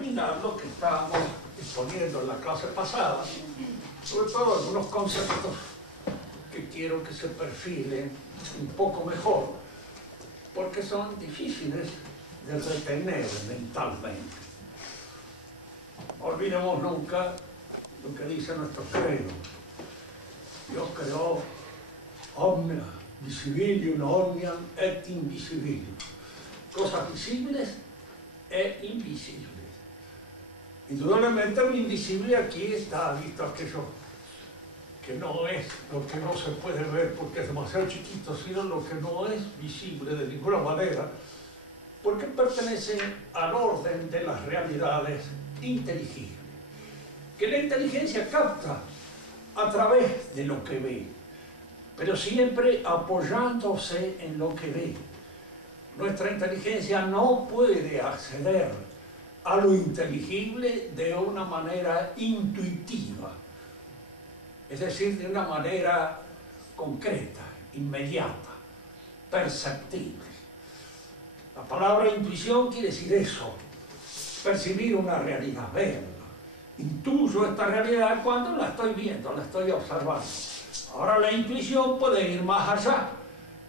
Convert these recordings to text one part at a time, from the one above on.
terminar lo que estábamos exponiendo en la clase pasada, sobre todo algunos conceptos que quiero que se perfilen un poco mejor, porque son difíciles de retener mentalmente. No olvidemos nunca lo que dice nuestro credo. Dios creó omnia visibilium omnium et invisibilium, cosas visibles e invisibles. Indudablemente lo invisible aquí está visto aquello que no es, lo que no se puede ver porque es demasiado chiquito, sino lo que no es visible de ninguna manera, porque pertenece al orden de las realidades inteligibles, que la inteligencia capta a través de lo que ve, pero siempre apoyándose en lo que ve. Nuestra inteligencia no puede acceder a lo inteligible de una manera intuitiva, es decir, de una manera concreta, inmediata, perceptible. La palabra intuición quiere decir eso, percibir una realidad, verla. Intuyo esta realidad cuando la estoy viendo, la estoy observando. Ahora la intuición puede ir más allá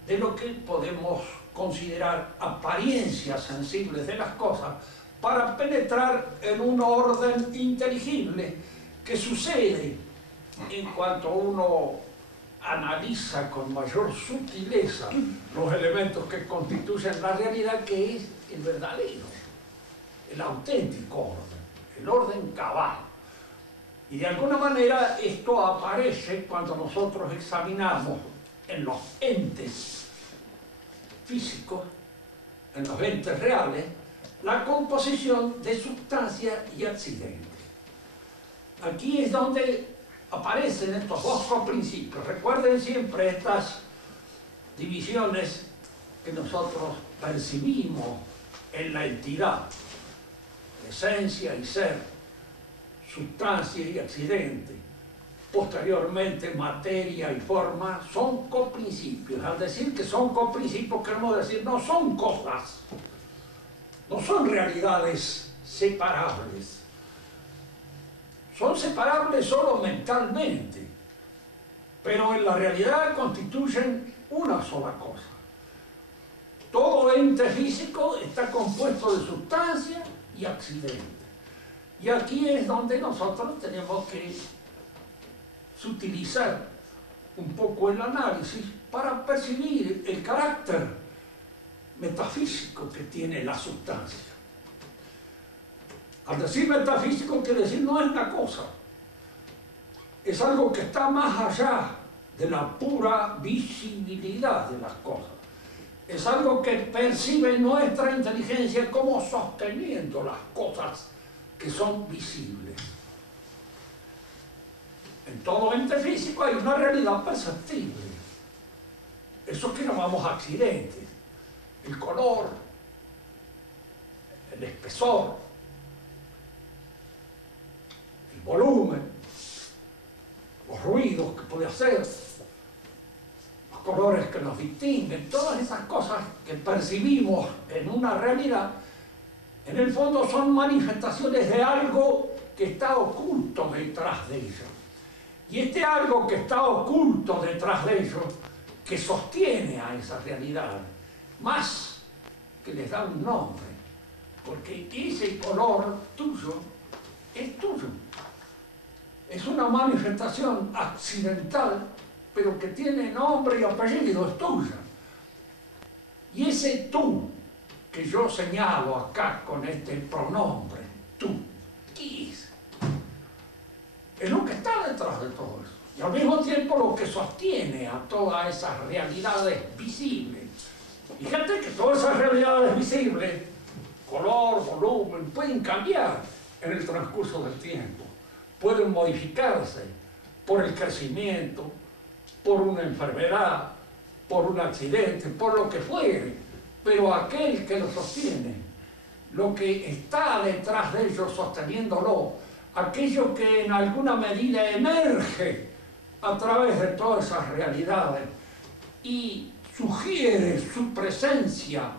de lo que podemos considerar apariencias sensibles de las cosas para penetrar en un orden inteligible que sucede en cuanto uno analiza con mayor sutileza los elementos que constituyen la realidad, que es el verdadero, el auténtico orden, el orden cabal. Y de alguna manera esto aparece cuando nosotros examinamos en los entes físicos, en los entes reales, la composición de sustancia y accidente. Aquí es donde aparecen estos dos coprincipios. Recuerden siempre estas divisiones que nosotros percibimos en la entidad: esencia y ser, sustancia y accidente, posteriormente materia y forma. Son coprincipios. Al decir que son coprincipios queremos decir no son cosas, no son realidades separables. Son separables solo mentalmente, pero en la realidad constituyen una sola cosa. Todo ente físico está compuesto de sustancia y accidente. Y aquí es donde nosotros tenemos que sutilizar un poco el análisis para percibir el carácter metafísico que tiene la sustancia. Al decir metafísico quiere decir no es una cosa, es algo que está más allá de la pura visibilidad de las cosas. Es algo que percibe nuestra inteligencia como sosteniendo las cosas que son visibles. En todo ente físico hay una realidad perceptible. Eso que llamamos accidentes. El color, el espesor, el volumen, los ruidos que puede hacer, los colores que nos distinguen, todas esas cosas que percibimos en una realidad, en el fondo son manifestaciones de algo que está oculto detrás de ello. Y este algo que está oculto detrás de ello, que sostiene a esa realidad, más que les da un nombre, porque ese color tuyo es tuyo. Es una manifestación accidental, pero que tiene nombre y apellido, es tuya. Y ese tú que yo señalo acá con este pronombre, tú, ¿qué es? Es lo que está detrás de todo eso. Y al mismo tiempo lo que sostiene a todas esas realidades visibles. Fíjate que todas esas realidades visibles, color, volumen, pueden cambiar en el transcurso del tiempo. Pueden modificarse por el crecimiento, por una enfermedad, por un accidente, por lo que fuere. Pero aquel que lo sostiene, lo que está detrás de ello sosteniéndolo, aquello que en alguna medida emerge a través de todas esas realidades y sugiere su presencia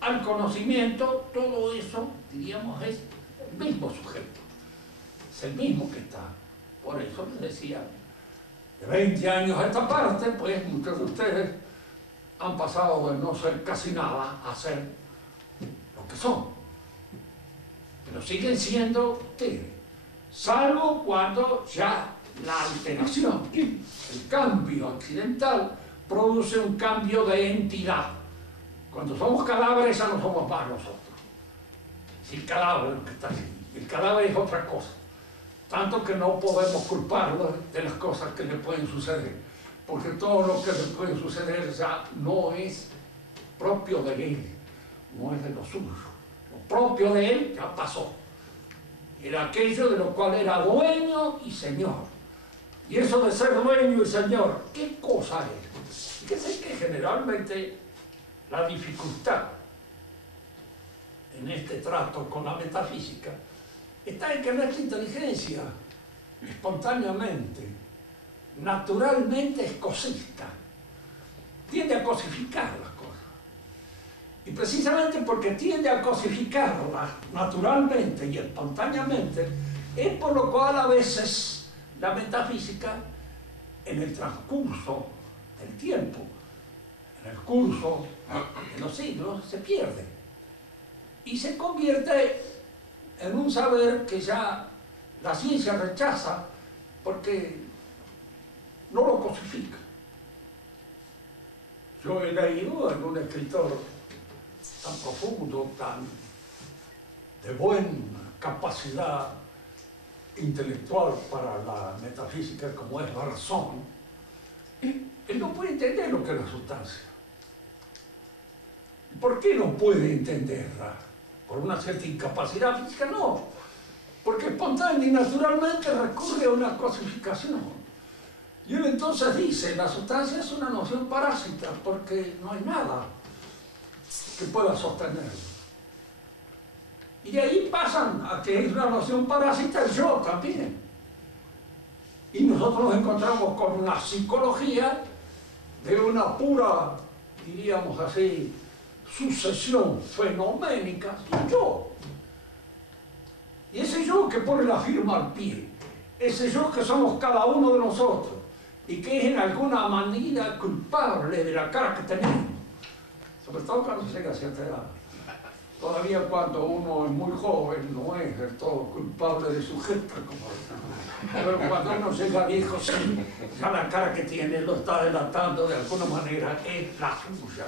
al conocimiento, todo eso, diríamos, es el mismo sujeto, es el mismo que está. Por eso les decía, de 20 años a esta parte, pues muchos de ustedes han pasado de no ser casi nada a ser lo que son. Pero siguen siendo ustedes, salvo cuando ya la alteración, el cambio accidental, produce un cambio de entidad. Cuando somos cadáveres ya no somos más nosotros. Es el cadáver lo que está aquí. El cadáver es otra cosa. Tanto que no podemos culparlo de las cosas que le pueden suceder. Porque todo lo que le puede suceder ya no es propio de él, no es de lo suyo. Lo propio de él ya pasó. Era aquello de lo cual era dueño y señor. Y eso de ser dueño y señor, ¿qué cosa es? Fíjense que generalmente la dificultad en este trato con la metafísica está en que nuestra inteligencia, espontáneamente, naturalmente es cosista, tiende a cosificar las cosas. Y precisamente porque tiende a cosificarlas naturalmente y espontáneamente, es por lo cual a veces la metafísica, en el transcurso del tiempo, en el curso de los siglos, se pierde y se convierte en un saber que ya la ciencia rechaza porque no lo cosifica. Yo he leído en un escritor tan profundo, tan de buena capacidad intelectual para la metafísica como es Barzón, él no puede entender lo que es la sustancia. ¿Por qué no puede entenderla? ¿Por una cierta incapacidad física? No, porque espontánea y naturalmente recurre a una cosificación. Y él entonces dice, la sustancia es una noción parásita porque no hay nada que pueda sostenerlo. Y de ahí pasan a que es una noción parásita el yo también. Y nosotros nos encontramos con una psicología de una pura, diríamos así, sucesión fenoménica del yo. Y ese yo que pone la firma al pie, ese yo que somos cada uno de nosotros y que es en alguna manera culpable de la cara que tenemos, sobre todo cuando se llega a cierta edad. Todavía cuando uno es muy joven no es del todo culpable de su gesto, pero cuando uno llega viejo, sí, ya la cara que tiene lo está delatando de alguna manera, es la suya.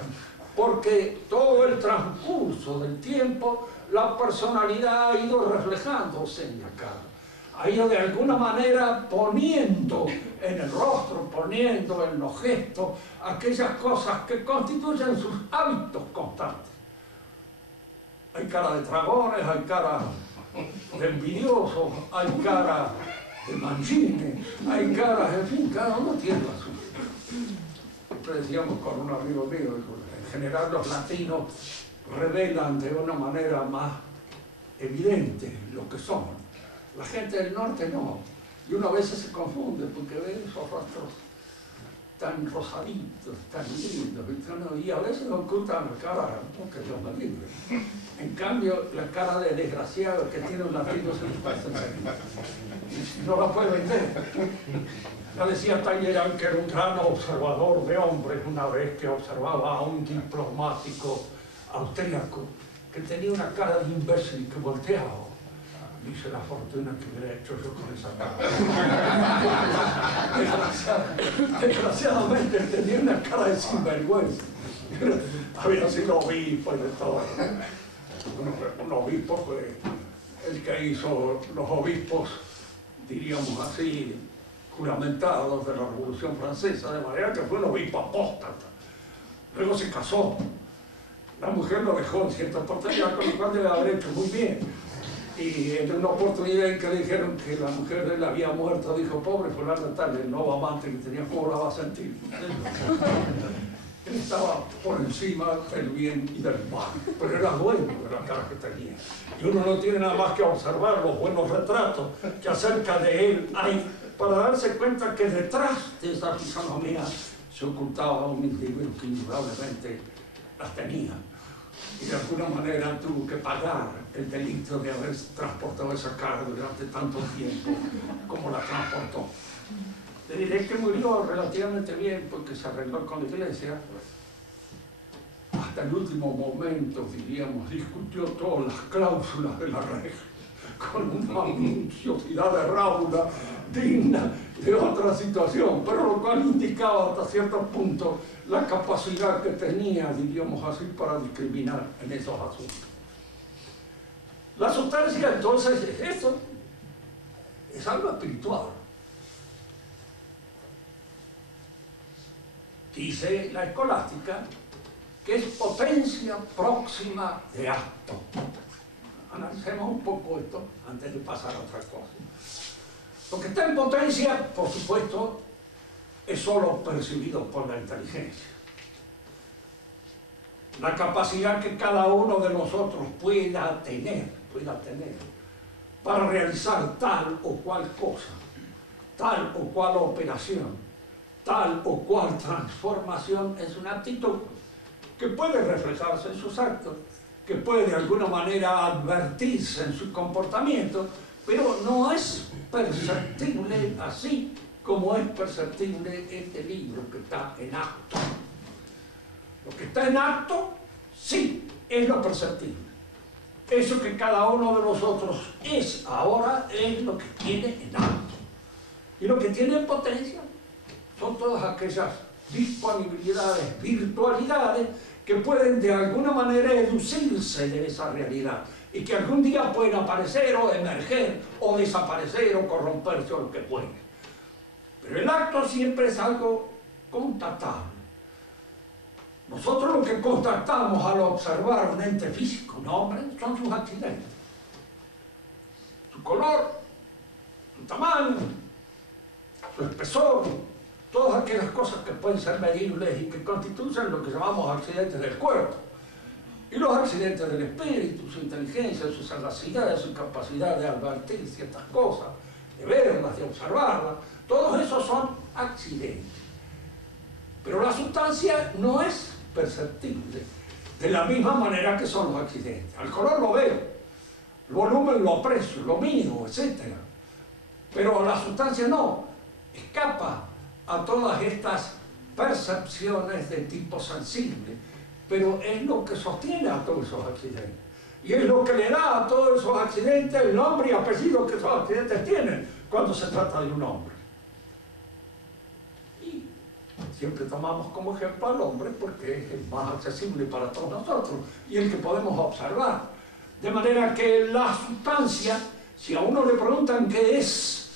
Porque todo el transcurso del tiempo, la personalidad ha ido reflejándose en la cara. Ha ido de alguna manera poniendo en el rostro, poniendo en los gestos, aquellas cosas que constituyen sus hábitos constantes. Hay cara de dragones, hay cara de envidiosos, hay cara de manchines, hay caras, en fin, cada uno tiene la suya. Siempre decíamos con un amigo mío, en general los latinos revelan de una manera más evidente lo que son. La gente del norte no. Y uno a veces se confunde porque ve esos rostros tan rosaditos, tan lindos, y a veces ocultan la cara, ¿no? Que Dios me libre. En cambio, la cara de desgraciado que tiene un latino se les pasa enseguida. No la puede vender. Ya decía Talleyrand que era un gran observador de hombres una vez que observaba a un diplomático austríaco que tenía una cara de imbécil que volteaba. Dice la fortuna que hubiera hecho yo con esa cara. Desgraciadamente tenía una cara de sinvergüenza. Había sido obispo y de todo. Un obispo fue el que hizo los obispos, diríamos así, juramentados de la Revolución Francesa, de manera que fue un obispo apóstata. Luego se casó. La mujer lo dejó en cierta oportunidad, con lo cual debe haber hecho muy bien. Y en una oportunidad en que le dijeron que la mujer de él había muerto, dijo, pobre fulano tal, el nuevo amante que tenía, ¿cómo la va a sentir? Él estaba por encima del bien y del mal, pero era dueño de la cara que tenía. Y uno no tiene nada más que observar los buenos retratos que acerca de él hay, para darse cuenta que detrás de esa fisonomía se ocultaba un individuo que indudablemente las tenía. y de alguna manera tuvo que pagar el delito de haber transportado esa cara durante tanto tiempo como la transportó. Le diré que murió relativamente bien porque se arregló con la iglesia. Hasta el último momento, diríamos, discutió todas las cláusulas de la regla con una minuciosidad de rábula digna de otra situación, pero lo cual indicaba hasta cierto punto la capacidad que tenía, diríamos así, para discriminar en esos asuntos. La sustancia entonces es esto, es algo espiritual. Dice la escolástica que es potencia próxima de acto. Analicemos un poco esto antes de pasar a otra cosa. Lo que está en potencia, por supuesto, es solo percibido por la inteligencia. La capacidad que cada uno de nosotros pueda tener para realizar tal o cual cosa, tal o cual operación, tal o cual transformación es una actitud que puede reflejarse en sus actos, que puede de alguna manera advertirse en su comportamiento, pero no es perceptible así como es perceptible este libro que está en acto. Lo que está en acto, sí, es lo perceptible. Eso que cada uno de nosotros es ahora es lo que tiene en acto. Y lo que tiene en potencia son todas aquellas disponibilidades, virtualidades que pueden de alguna manera educirse de esa realidad y que algún día pueden aparecer o emerger o desaparecer o corromperse o lo que pueda. Pero el acto siempre es algo constatable. Nosotros lo que constatamos al observar un ente físico, un hombre, son sus accidentes. Su color, su tamaño, su espesor, todas aquellas cosas que pueden ser medibles y que constituyen lo que llamamos accidentes del cuerpo. Y los accidentes del espíritu, su inteligencia, su sagacidad, su capacidad de advertir ciertas cosas, de verlas, de observarlas, todos esos son accidentes. Pero la sustancia no es perceptible de la misma manera que son los accidentes. Al color lo veo, el volumen lo aprecio, lo mido, etc. Pero la sustancia no, escapa a todas estas percepciones de tipo sensible, pero es lo que sostiene a todos esos accidentes. Y es lo que le da a todos esos accidentes el nombre y apellido que esos accidentes tienen cuando se trata de un hombre. Y siempre tomamos como ejemplo al hombre porque es el más accesible para todos nosotros y el que podemos observar. De manera que la sustancia, si a uno le preguntan qué es,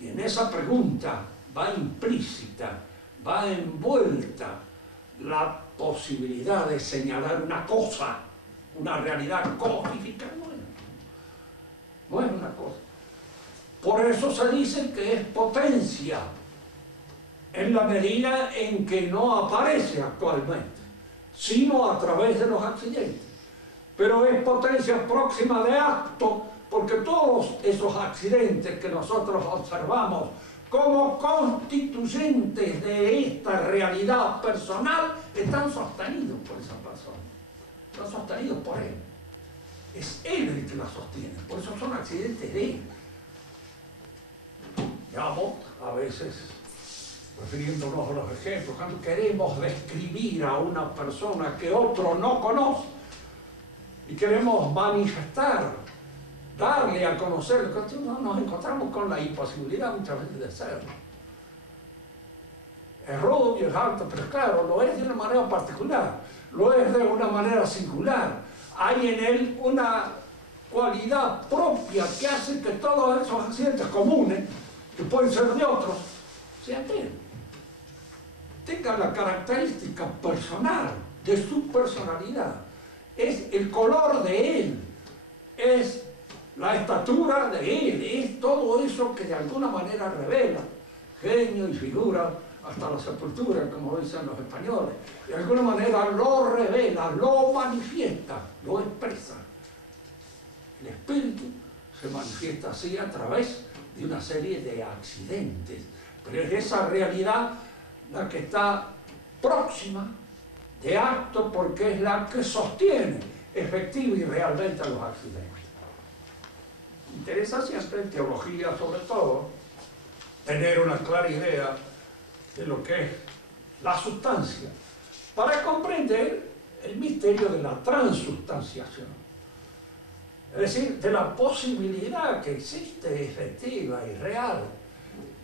y en esa pregunta va implícita, va envuelta la posibilidad de señalar una cosa, una realidad codificada, no es una cosa. Por eso se dice que es potencia, en la medida en que no aparece actualmente, sino a través de los accidentes. Pero es potencia próxima de acto, porque todos esos accidentes que nosotros observamos como constituyentes de esta realidad personal están sostenidos por esa persona, están sostenidos por él. Es él el que la sostiene, por eso son accidentes de él. Digamos, a veces, refiriéndonos a los ejemplos, cuando queremos describir a una persona que otro no conoce y queremos manifestar, darle a conocer, nos encontramos con la imposibilidad muchas veces de serlo. Es rubio, es alto, pero claro, lo es de una manera particular, lo es de una manera singular. Hay en él una cualidad propia que hace que todos esos accidentes comunes, que pueden ser de otros, sean de él. Tengan la característica personal de su personalidad. Es el color de él, es la estatura de él, es todo eso que de alguna manera revela genio y figura hasta la sepultura, como dicen los españoles. De alguna manera lo revela, lo manifiesta, lo expresa. El espíritu se manifiesta así a través de una serie de accidentes, pero es esa realidad la que está próxima de acto porque es la que sostiene efectiva y realmente los accidentes. Interesa siempre en teología, sobre todo, tener una clara idea de lo que es la sustancia para comprender el misterio de la transustanciación. Es decir, de la posibilidad que existe efectiva y real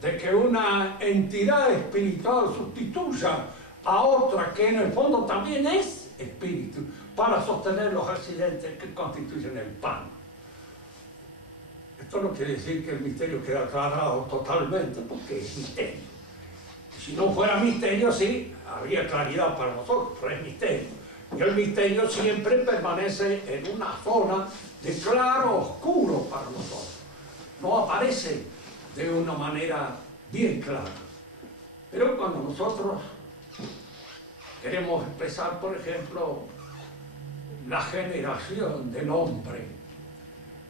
de que una entidad espiritual sustituya a otra que en el fondo también es espíritu para sostener los accidentes que constituyen el pan. Esto no quiere decir que el misterio quede aclarado totalmente, porque es misterio. Si no fuera misterio, sí, habría claridad para nosotros, pero es misterio. Y el misterio siempre permanece en una zona de claro oscuro para nosotros. No aparece de una manera bien clara. Pero cuando nosotros queremos expresar, por ejemplo, la generación del hombre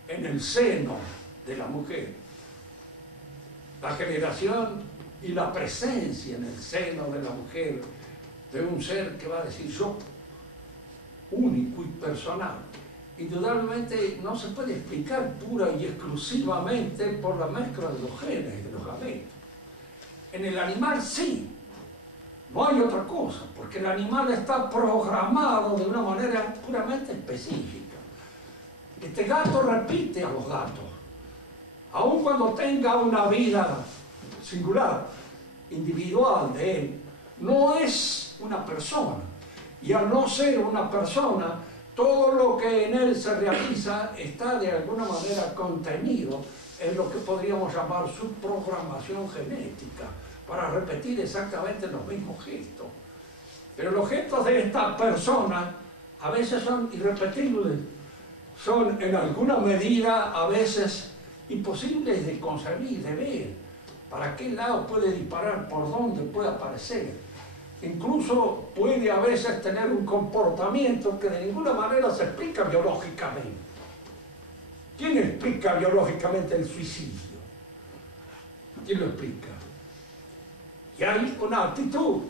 en el seno de la mujer, la generación y la presencia en el seno de la mujer de un ser que va a decir yo, único y personal, indudablemente no se puede explicar pura y exclusivamente por la mezcla de los genes y de los gametos. En el animal sí, no hay otra cosa, porque el animal está programado de una manera puramente específica. Este gato repite a los gatos, aun cuando tenga una vida singular, individual de él, no es una persona. Y al no ser una persona, todo lo que en él se realiza está de alguna manera contenido en lo que podríamos llamar su programación genética, para repetir exactamente los mismos gestos. Pero los gestos de esta persona a veces son irrepetibles, son en alguna medida a veces imposibles de concebir, de ver. ¿Para qué lado puede disparar? ¿Por dónde puede aparecer? Incluso puede a veces tener un comportamiento que de ninguna manera se explica biológicamente. ¿Quién explica biológicamente el suicidio? ¿Quién lo explica? Y hay una actitud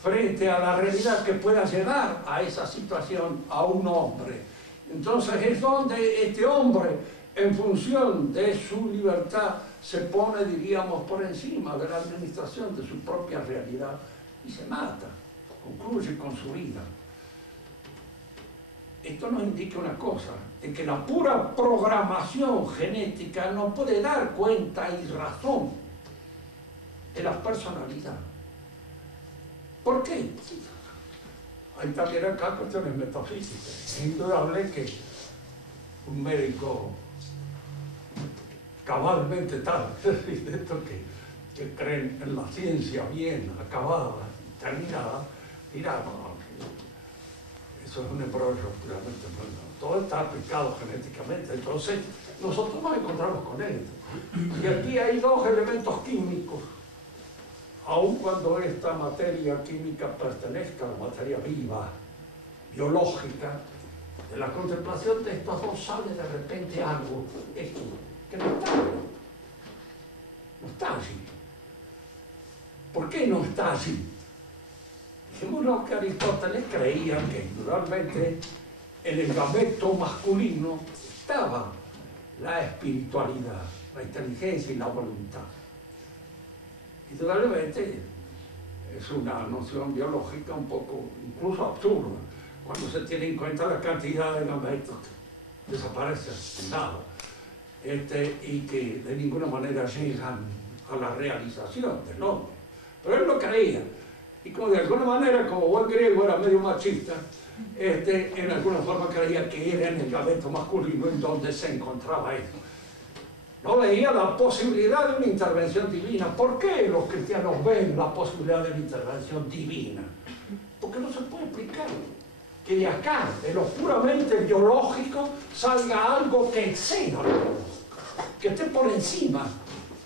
frente a la realidad que pueda llevar a esa situación a un hombre. Entonces es donde este hombre, en función de su libertad, se pone, diríamos, por encima de la administración de su propia realidad y se mata, concluye con su vida. Esto nos indica una cosa, de que la pura programación genética no puede dar cuenta y razón de la personalidad. ¿Por qué? Hay también acá cuestiones metafísicas. Es indudable que un médico cabalmente tal, que creen en la ciencia bien acabada, terminada, dirá, no, eso es un embrollo puramente bueno. Todo está aplicado genéticamente, entonces nosotros nos encontramos con él. Y aquí hay dos elementos químicos, aun cuando esta materia química pertenezca a la materia viva, biológica, de la contemplación de estos dos sale de repente algo, esto, que no está, no está allí. ¿Por qué no está allí? Dijimos que Aristóteles creía que indudablemente en el gameto masculino estaba la espiritualidad, la inteligencia y la voluntad. Indudablemente es una noción biológica un poco, incluso absurda, cuando se tiene en cuenta la cantidad de gametos que desaparecen en nada, y que de ninguna manera llegan a la realización del hombre. Pero él lo creía, y como de alguna manera, como buen griego era medio machista, en alguna forma creía que era en el gameto masculino en donde se encontraba esto. No veía la posibilidad de una intervención divina. ¿Por qué los cristianos ven la posibilidad de una intervención divina? Porque no se puede explicar que de acá, de lo puramente biológico, salga algo que exceda lo biológico, que esté por encima,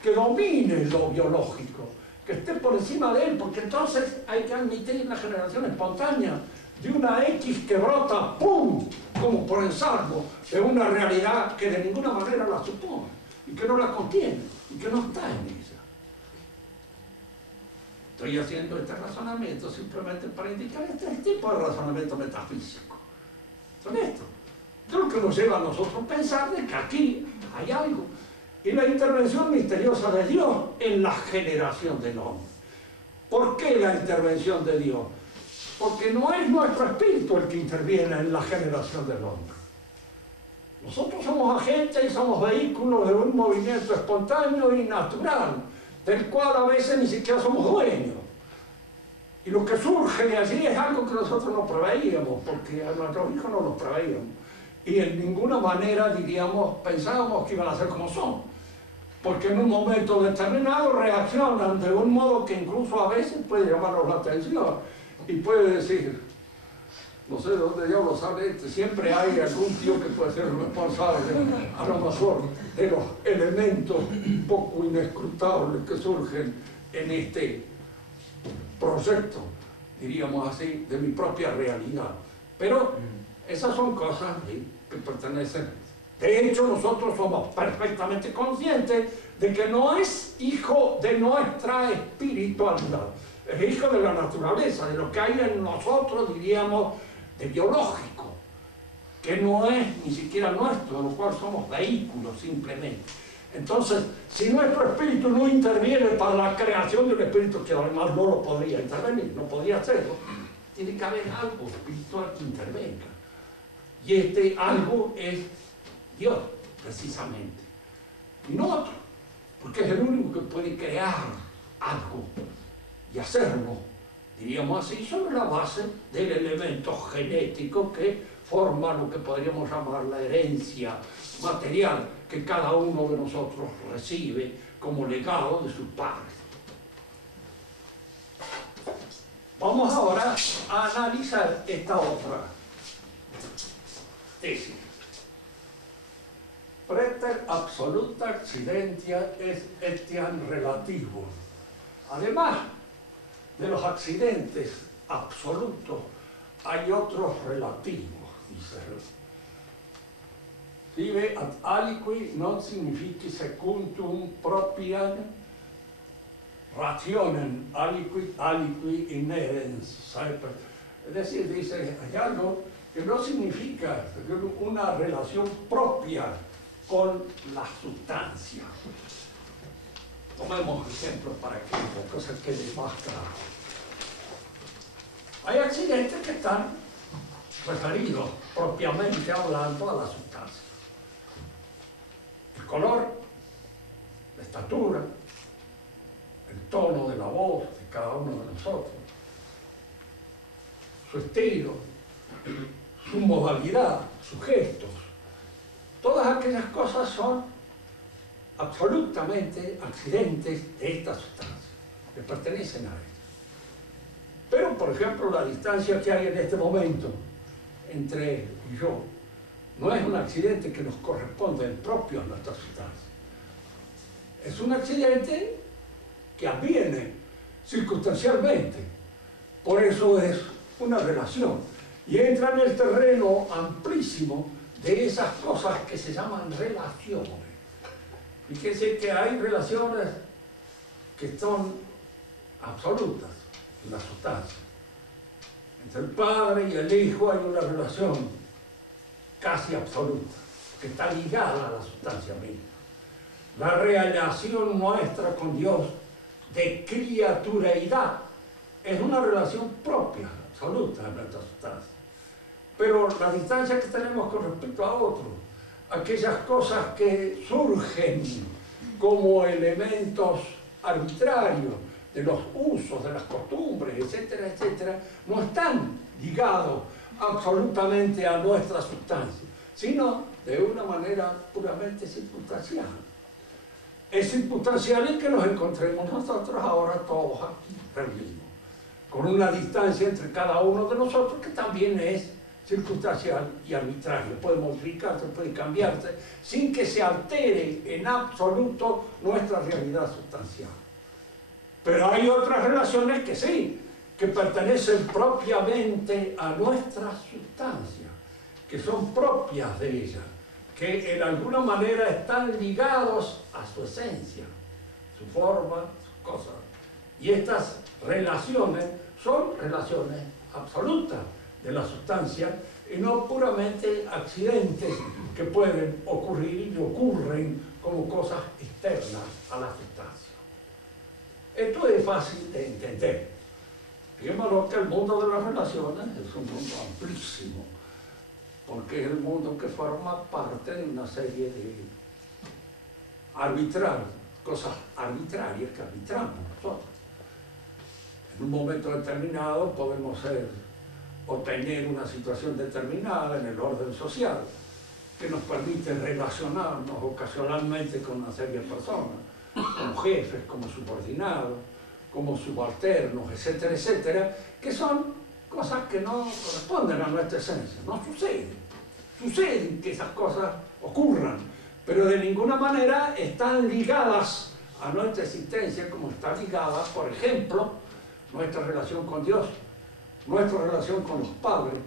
que domine lo biológico, que esté por encima de él, porque entonces hay que admitir la generación espontánea de una X que brota, ¡pum!, como por ensargo, de una realidad que de ninguna manera la supone, y que no la contiene, y que no está en ella. Estoy haciendo este razonamiento simplemente para indicar este tipo de razonamiento metafísico. Son esto. Es lo que nos lleva a nosotros a pensar de que aquí hay algo. Y la intervención misteriosa de Dios en la generación del hombre. ¿Por qué la intervención de Dios? Porque no es nuestro espíritu el que interviene en la generación del hombre. Nosotros somos agentes y somos vehículos de un movimiento espontáneo y natural, del cual a veces ni siquiera somos dueños. Y lo que surge de allí es algo que nosotros no preveíamos, porque a nuestros hijos no los preveíamos. Y en ninguna manera, diríamos, pensábamos que iban a ser como son. Porque en un momento determinado reaccionan de un modo que incluso a veces puede llamarnos la atención. Y puede decir, no sé de dónde diablos sale este, siempre hay algún tío que puede ser responsable, a lo mejor, de los elementos un poco inescrutables que surgen en este proyecto, diríamos así, de mi propia realidad. Pero esas son cosas que pertenecen. De hecho, nosotros somos perfectamente conscientes de que no es hijo de nuestra espiritualidad, es hijo de la naturaleza, de lo que hay en nosotros, diríamos, de biológico, que no es ni siquiera nuestro, de lo cual somos vehículos simplemente. Entonces, si nuestro espíritu no interviene para la creación de un espíritu que además no lo podría intervenir, no podría hacerlo, tiene que haber algo espiritual que intervenga. Y este algo es Dios, precisamente. Y no otro, porque es el único que puede crear algo y hacerlo, diríamos así, sobre la base del elemento genético que forma lo que podríamos llamar la herencia material que cada uno de nosotros recibe como legado de sus padres. Vamos ahora a analizar esta otra tesis. Praeter absoluta accidentia est etiam relativo. Además de los accidentes absolutos, hay otros relativos, dice él. Sive ad aliqui non significi secundum propriam rationem aliqui inerens. Es decir, dice, hay algo que no significa una relación propia con la sustancia. Tomemos ejemplos para que la cosa quede más clara. Hay accidentes que están referidos propiamente hablando a la sustancia. El color, la estatura, el tono de la voz de cada uno de nosotros, su estilo, su modalidad, sus gestos. Todas aquellas cosas son absolutamente accidentes de esta sustancia, que pertenecen a ella. Pero, por ejemplo, la distancia que hay en este momento entre él y yo no es un accidente que nos corresponde propio a nuestra sustancia. Es un accidente que adviene circunstancialmente. Por eso es una relación. Y entra en el terreno amplísimo de esas cosas que se llaman relaciones. Fíjense que hay relaciones que son absolutas en la sustancia. Entre el padre y el hijo hay una relación casi absoluta, que está ligada a la sustancia misma. La relación nuestra con Dios de criaturaidad es una relación propia, absoluta de nuestra sustancia. Pero la distancia que tenemos con respecto a otros, aquellas cosas que surgen como elementos arbitrarios de los usos, de las costumbres, etcétera, etcétera, no están ligados absolutamente a nuestra sustancia, sino de una manera puramente circunstancial. Es circunstancial en que nos encontremos nosotros ahora todos aquí reunidos, con una distancia entre cada uno de nosotros que también es circunstancial y arbitrario. Puede modificarse, puede cambiarse, sin que se altere en absoluto nuestra realidad sustancial. Pero hay otras relaciones que sí, que pertenecen propiamente a nuestra sustancia, que son propias de ella, que en alguna manera están ligados a su esencia, su forma, sus cosas. Y estas relaciones son relaciones absolutas de la sustancia y no puramente accidentes que pueden ocurrir y ocurren como cosas externas a la sustancia. Esto es fácil de entender. Primero que el mundo de las relaciones es un mundo amplísimo, porque es el mundo que forma parte de una serie de cosas arbitrarias que arbitramos nosotros. En un momento determinado podemos o tener una situación determinada en el orden social que nos permite relacionarnos ocasionalmente con una serie de personas, como jefes, como subordinados, como subalternos, etcétera, etcétera, que son cosas que no corresponden a nuestra esencia, no suceden. Suceden que esas cosas ocurran, pero de ninguna manera están ligadas a nuestra existencia como está ligada, por ejemplo, nuestra relación con Dios, nuestra relación con los padres,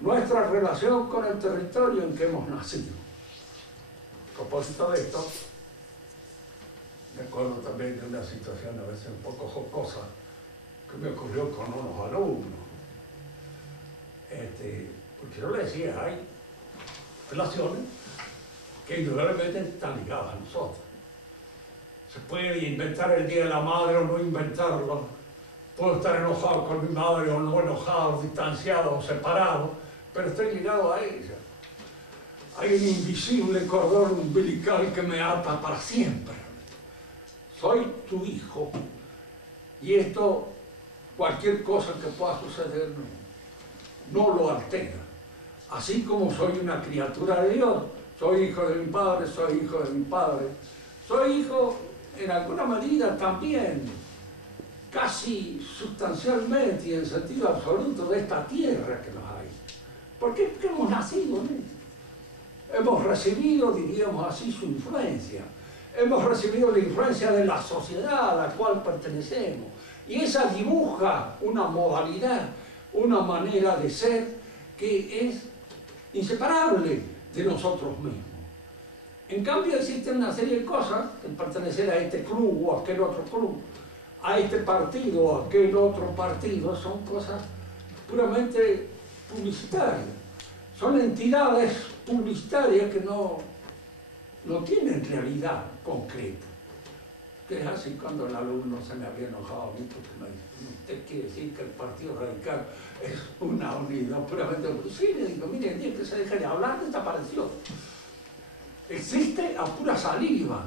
nuestra relación con el territorio en que hemos nacido. A propósito de esto, me acuerdo también de una situación a veces un poco jocosa que me ocurrió con unos alumnos. Porque yo le decía, hay relaciones que indudablemente están ligadas a nosotros. Se puede inventar el Día de la Madre o no inventarlo. Puedo estar enojado con mi madre o no enojado, distanciado o separado, pero estoy ligado a ella. Hay un invisible cordón umbilical que me ata para siempre. Soy tu hijo y esto, cualquier cosa que pueda suceder, no lo altera. Así como soy una criatura de Dios, soy hijo de mi padre, soy hijo de mi padre, soy hijo en alguna medida también, casi sustancialmente y en sentido absoluto de esta tierra que nos hay. Porque hemos nacido en ella. Hemos recibido, diríamos así, su influencia. Hemos recibido la influencia de la sociedad a la cual pertenecemos. Y esa dibuja una modalidad, una manera de ser que es inseparable de nosotros mismos. En cambio existen una serie de cosas, el pertenecer a este club o a aquel otro club, a este partido o a aquel otro partido, son cosas puramente publicitarias. Son entidades publicitarias que no tienen realidad concreta. Que es así cuando el alumno se me había enojado a mí porque me dice, ¿usted quiere decir que el Partido Radical es una unidad puramente? Sí, le digo, mire, el día que se deja de hablar desapareció. Existe a pura saliva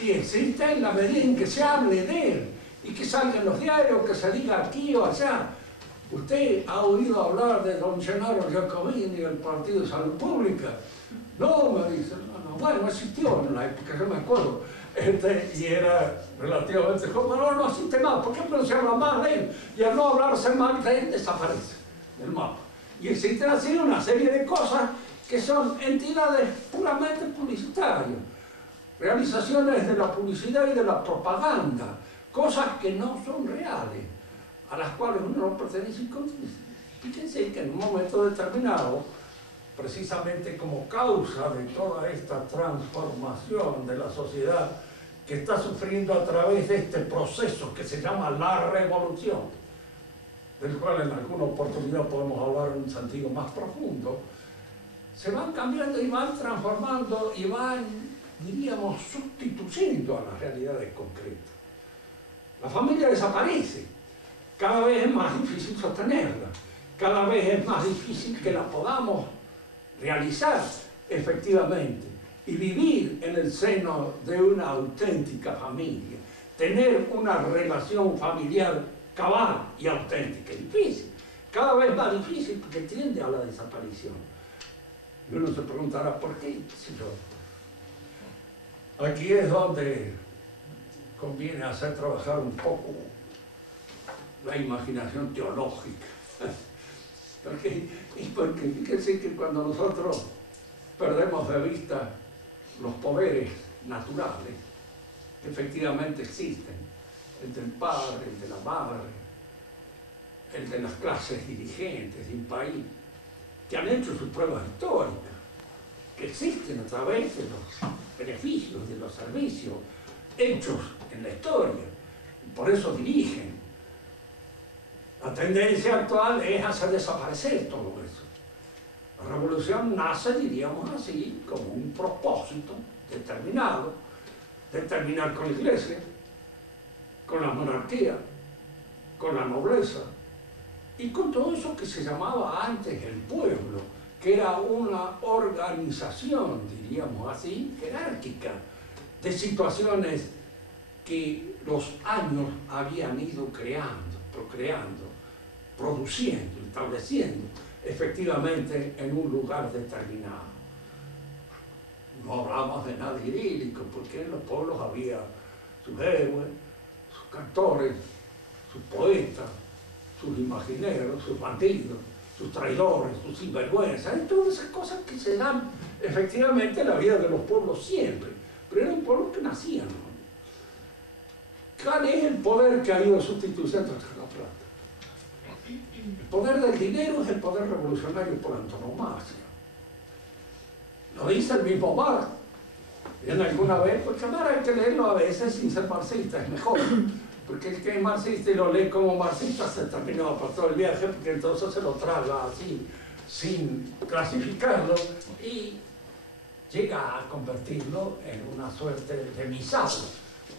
y existe en la medida en que se hable de él y que salga en los diarios, que se diga aquí o allá. ¿Usted ha oído hablar de don Gennaro Giacomini y el Partido de Salud Pública? No, me dice, no, bueno, existió en la época, yo me acuerdo. Y era relativamente joven, no existe más, ¿por qué no se habla más de él? Y al no hablarse mal de él, desaparece del mapa. Y existen así una serie de cosas que son entidades puramente publicitarias, realizaciones de la publicidad y de la propaganda, cosas que no son reales, a las cuales uno no pertenece. Fíjense que en un momento determinado, precisamente como causa de toda esta transformación de la sociedad que está sufriendo a través de este proceso que se llama la revolución, del cual en alguna oportunidad podemos hablar en un sentido más profundo, se van cambiando y van transformando y van, diríamos, sustituyendo a las realidades concretas. La familia desaparece, cada vez es más difícil sostenerla, cada vez es más difícil que la podamos realizar efectivamente y vivir en el seno de una auténtica familia, tener una relación familiar cabal y auténtica, difícil, cada vez más difícil porque tiende a la desaparición. Y uno se preguntará, ¿por qué? Aquí es donde conviene hacer trabajar un poco la imaginación teológica. Porque fíjense que cuando nosotros perdemos de vista los poderes naturales que efectivamente existen, el del padre, el de la madre, el de las clases dirigentes de un país, que han hecho sus pruebas históricas, que existen a través de los beneficios, de los servicios hechos en la historia, por eso dirigen. La tendencia actual es hacer desaparecer todo eso. La revolución nace, diríamos así, como un propósito determinado de terminar con la iglesia, con la monarquía, con la nobleza y con todo eso que se llamaba antes el pueblo, que era una organización, diríamos así, jerárquica, de situaciones que los años habían ido creando, procreando, produciendo, estableciendo efectivamente en un lugar determinado. No hablamos de nada idílico, porque en los pueblos había sus héroes, sus cantores, sus poetas, sus imagineros, sus bandidos, sus traidores, sus sinvergüenzas, y todas esas cosas que se dan efectivamente en la vida de los pueblos siempre, pero eran pueblos que nacían, ¿no? ¿Cuál es el poder que ha ido sustituyendo a la plata? El poder del dinero es el poder revolucionario por antonomasia. Lo dice el mismo Marx. En alguna vez, porque hay que leerlo a veces sin ser marxista, es mejor. Porque el que es marxista y lo lee como marxista se termina por todo el viaje, porque entonces se lo traga así, sin clasificarlo, y llega a convertirlo en una suerte de misado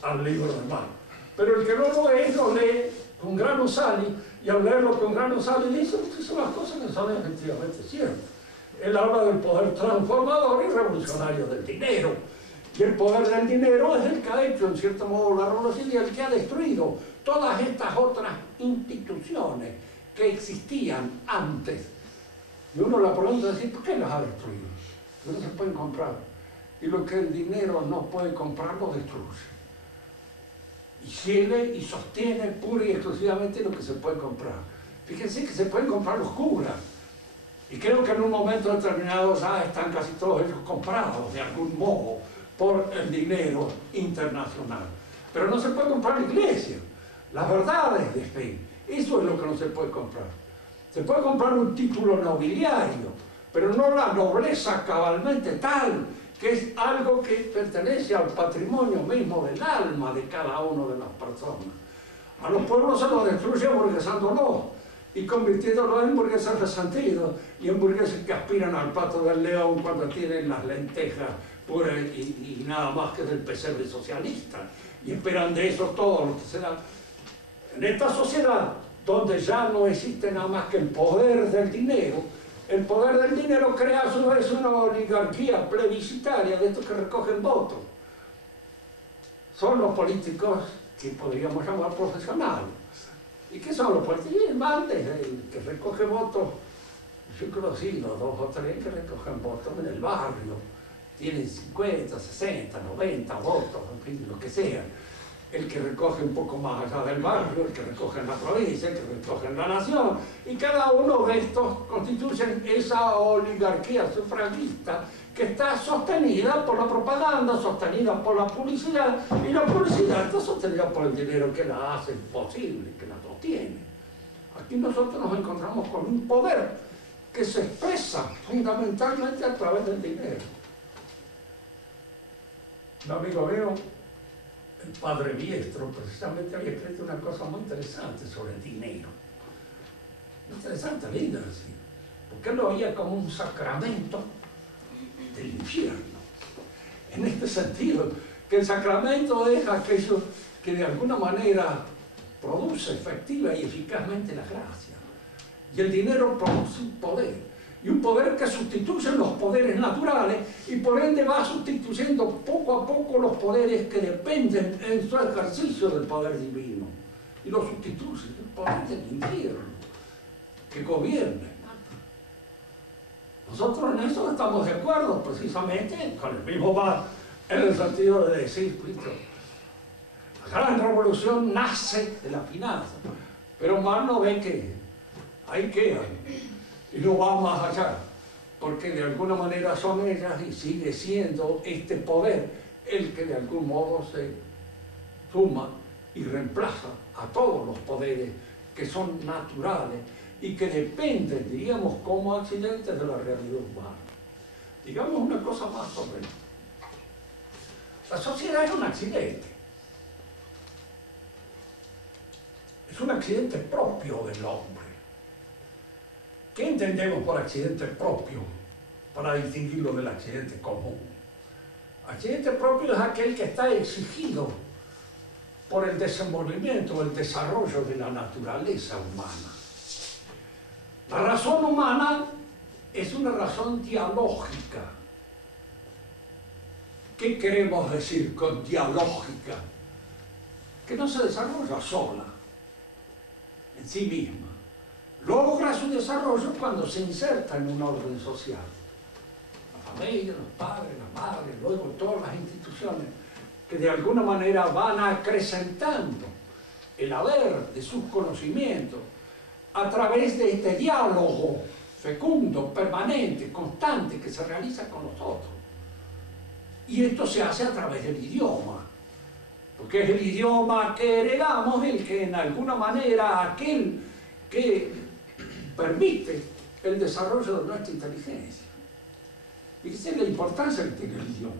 al libro de Marx. Pero el que no lo es, lo lee con grano sali, y al leerlo con grano sali dice que son las cosas que son efectivamente ciertas. Él habla del poder transformador y revolucionario del dinero. Y el poder del dinero es el que ha hecho, en cierto modo, la revolución y el que ha destruido todas estas otras instituciones que existían antes. Y uno la pregunta es decir, ¿por qué las ha destruido? No se pueden comprar. Y lo que el dinero no puede comprar, lo destruye. Y sigue y sostiene pura y exclusivamente lo que se puede comprar. Fíjense que se pueden comprar los curas. Y creo que en un momento determinado ya están casi todos ellos comprados de algún modo por el dinero internacional. Pero no se puede comprar la iglesia, las verdades de fe. Eso es lo que no se puede comprar. Se puede comprar un título nobiliario, pero no la nobleza cabalmente tal, que es algo que pertenece al patrimonio mismo del alma de cada uno de las personas. A los pueblos se los destruye aburguesándolos y convirtiéndolos en burgueses resentidos y en burgueses que aspiran al pato del león cuando tienen las lentejas puras y nada más que del pesebre socialista, y esperan de eso todo lo que se da. En esta sociedad, donde ya no existe nada más que el poder del dinero, el poder del dinero crea a su vez una oligarquía plebiscitaria de estos que recogen votos. Son los políticos que podríamos llamar profesionales. ¿Y qué son los políticos? El Valdes, el que recoge votos. Yo he conocido 2 o 3 que recogen votos en el barrio. Tienen 50, 60, 90 votos, en fin, lo que sea. El que recoge un poco más allá del barrio, el que recoge en la provincia, el que recoge en la nación, y cada uno de estos constituyen esa oligarquía sufragista que está sostenida por la propaganda, sostenida por la publicidad, y la publicidad está sostenida por el dinero que la hace posible, que la sostiene. Aquí nosotros nos encontramos con un poder que se expresa fundamentalmente a través del dinero. Un amigo mío, el padre Biestro, precisamente había escrito una cosa muy interesante sobre el dinero. Muy interesante, linda, así. Porque él lo veía como un sacramento del infierno. En este sentido, que el sacramento es aquello que de alguna manera produce efectiva y eficazmente la gracia. Y el dinero produce un poder. Y un poder que sustituye los poderes naturales y por ende va sustituyendo poco a poco los poderes que dependen en su ejercicio del poder divino. Y lo sustituye el poder del infierno, que gobierna. Nosotros en eso estamos de acuerdo, precisamente con el mismo Marx, en el sentido de decir, la gran revolución nace de la finanza, pero Marx no ve que ahí quedan. Y no va más allá, porque de alguna manera son ellas y sigue siendo este poder el que de algún modo se suma y reemplaza a todos los poderes que son naturales y que dependen, diríamos, como accidentes de la realidad humana. Digamos una cosa más sobre esto. La sociedad es un accidente. accidente propio del hombre. ¿Qué entendemos por accidente propio para distinguirlo del accidente común? Accidente propio es aquel que está exigido por el desenvolvimiento, el desarrollo de la naturaleza humana. La razón humana es una razón dialógica. ¿Qué queremos decir con dialógica? Que no se desarrolla sola, en sí misma. Logra su desarrollo cuando se inserta en un orden social. La familia, los padres, la madre, luego todas las instituciones que de alguna manera van acrecentando el haber de sus conocimientos a través de este diálogo fecundo, permanente, constante que se realiza con los otros. Y esto se hace a través del idioma, porque es el idioma que heredamos el que en alguna manera aquel que permite el desarrollo de nuestra inteligencia. Fíjense la importancia que tiene el idioma,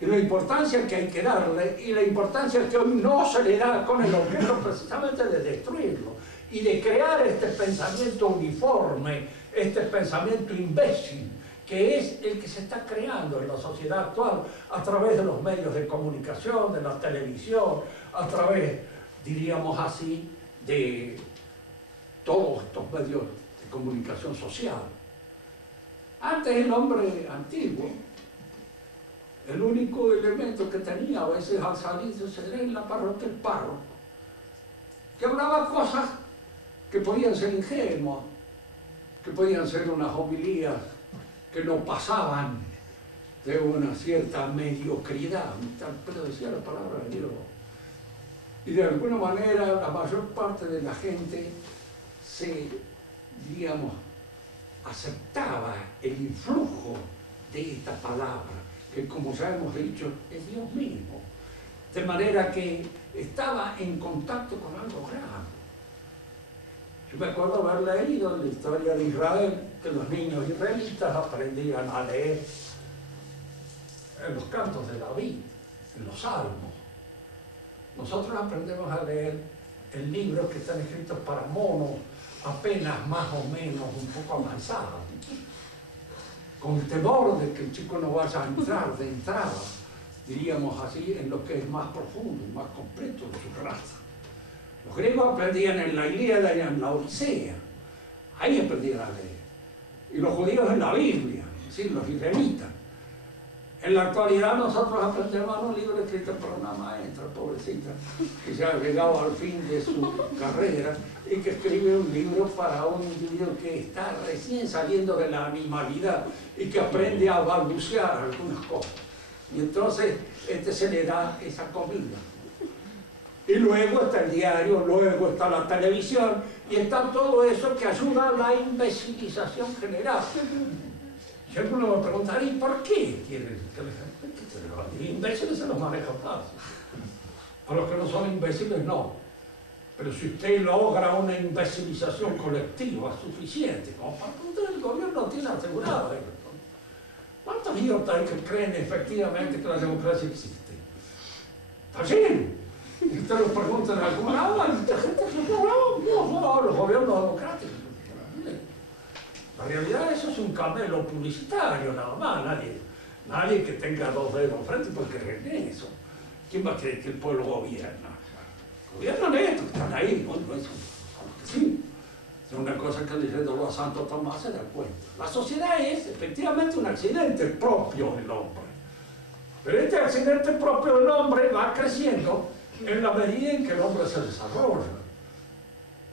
y la importancia que hay que darle, y la importancia que hoy no se le da con el objeto precisamente de destruirlo, y de crear este pensamiento uniforme, este pensamiento imbécil, que es el que se está creando en la sociedad actual a través de los medios de comunicación, de la televisión, a través, diríamos así, de todos estos medios de comunicación social. Antes el hombre antiguo, el único elemento que tenía a veces al salir era en la parroquia el párroco, que hablaba cosas que podían ser ingenuas, que podían ser unas homilías que no pasaban de una cierta mediocridad, pero decía la palabra de Dios. Y de alguna manera la mayor parte de la gente se, diríamos, aceptaba el influjo de esta palabra, que como ya hemos dicho, es Dios mismo. De manera que estaba en contacto con algo grande. Yo me acuerdo haber leído en la historia de Israel que los niños israelitas aprendían a leer en los cantos de David, en los salmos. Nosotros aprendemos a leer en libros que están escritos para monos apenas más o menos un poco avanzados, con el temor de que el chico no vaya a entrar de entrada, diríamos así, en lo que es más profundo y más completo de su raza. Los griegos aprendían en la Ilíada y en la Odisea, ahí aprendían a leer. Y los judíos en la Biblia, es decir, los israelitas. En la actualidad nosotros aprendemos un libro escrito por una maestra, pobrecita, que ya ha llegado al fin de su carrera y que escribe un libro para un individuo que está recién saliendo de la animalidad y que aprende a balbucear algunas cosas. Y entonces se le da esa comida. Y luego está el diario, luego está la televisión y está todo eso que ayuda a la imbecilización general. Si alguno me preguntaría, ¿y por qué quieren que los imbéciles se los maneja fácil? A los que no son imbéciles no. Pero si usted logra una imbecilización colectiva suficiente, como para que el gobierno tiene asegurado esto. ¿Cuántos idiotas hay que creen efectivamente que la democracia existe? Está bien. Y usted los pregunta en algún lado, hay mucha gente que no, los gobiernos democráticos. La realidad eso es un camelo publicitario nada más, nadie que tenga dos dedos frente puede creer en eso. ¿Quién va a creer que el pueblo gobierna? Gobiernan estos que están ahí, no es sí. Es una cosa que leyendo a Santo Tomás se da cuenta. La sociedad es efectivamente un accidente propio del hombre. Pero este accidente propio del hombre va creciendo en la medida en que el hombre se desarrolla,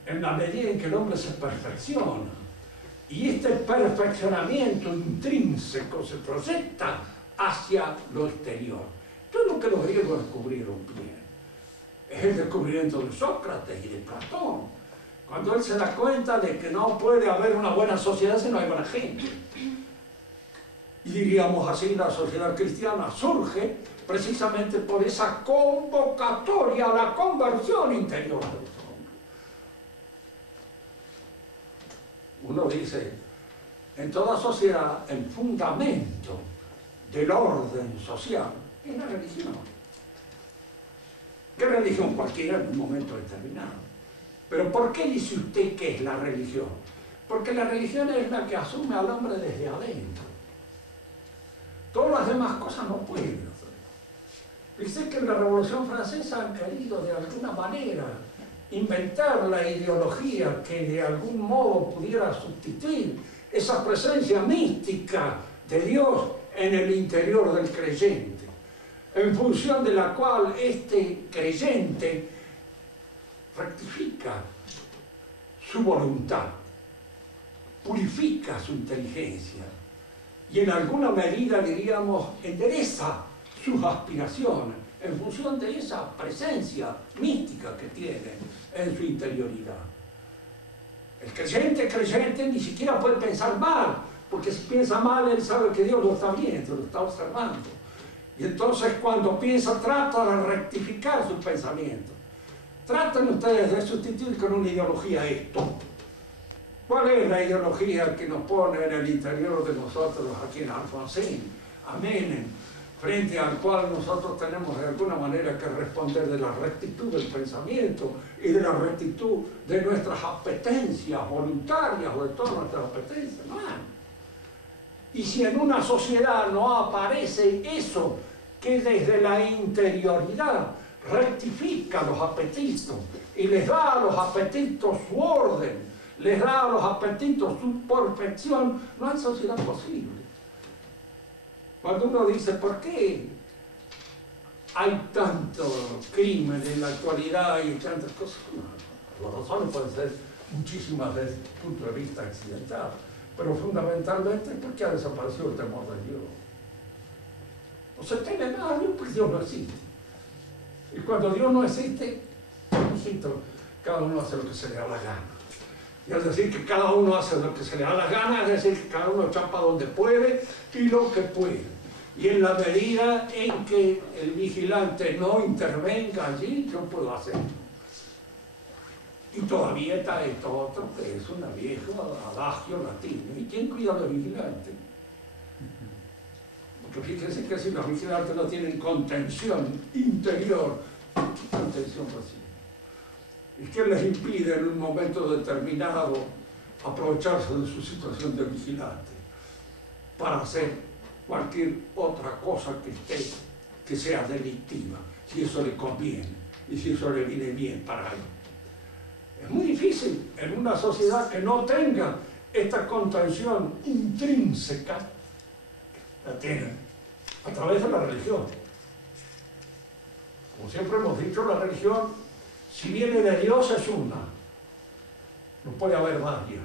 en la medida en que el hombre se perfecciona. Y este perfeccionamiento intrínseco se proyecta hacia lo exterior. Esto es lo que los griegos descubrieron bien. Es el descubrimiento de Sócrates y de Platón. Cuando él se da cuenta de que no puede haber una buena sociedad si no hay buena gente. Y diríamos así, la sociedad cristiana surge precisamente por esa convocatoria a la conversión interior de los hombres. Uno dice, en toda sociedad el fundamento del orden social es la religión. ¿Qué religión? Cualquiera en un momento determinado. Pero ¿por qué dice usted que es la religión? Porque la religión es la que asume al hombre desde adentro. Todas las demás cosas no pueden hacer. Fíjese que en la Revolución Francesa han querido de alguna manera inventar la ideología que de algún modo pudiera sustituir esa presencia mística de Dios en el interior del creyente, en función de la cual este creyente rectifica su voluntad, purifica su inteligencia y en alguna medida, diríamos, endereza sus aspiraciones en función de esa presencia mística que tiene en su interioridad. El creyente ni siquiera puede pensar mal, porque si piensa mal, él sabe que Dios lo está viendo, lo está observando. Y entonces cuando piensa, trata de rectificar sus pensamientos. Traten ustedes de sustituir con una ideología esto. ¿Cuál es la ideología que nos pone en el interior de nosotros aquí en Alfonsín, a Menem, frente al cual nosotros tenemos de alguna manera que responder de la rectitud del pensamiento y de la rectitud de nuestras apetencias voluntarias o de todas nuestras apetencias? No. Y si en una sociedad no aparece eso que desde la interioridad rectifica los apetitos y les da a los apetitos su orden, les da a los apetitos su perfección, no hay sociedad posible. Cuando uno dice, ¿por qué hay tanto crimen en la actualidad y tantas cosas? Las razones pueden ser muchísimas desde el punto de vista accidental, pero fundamentalmente porque ha desaparecido el temor de Dios. No se teme nada de Dios porque Dios no existe. Y cuando Dios no existe, cada uno hace lo que se le da la gana. Y es decir, que cada uno hace lo que se le da la gana, es decir, que cada uno chapa donde puede y lo que puede. Y en la medida en que el vigilante no intervenga allí, yo puedo hacerlo. Y todavía está esto otro, que es un viejo adagio latino. ¿Y quién cuida a los vigilantes? Porque fíjense que si los vigilantes no tienen contención interior, contención pasiva. ¿Y qué les impide en un momento determinado aprovecharse de su situación de vigilante para hacer cualquier otra cosa que sea delictiva, si eso le conviene y si eso le viene bien para él? Es muy difícil en una sociedad que no tenga esta contención intrínseca. La tienen a través de la religión. Como siempre hemos dicho, la religión, si viene de Dios, es una. No puede haber varias.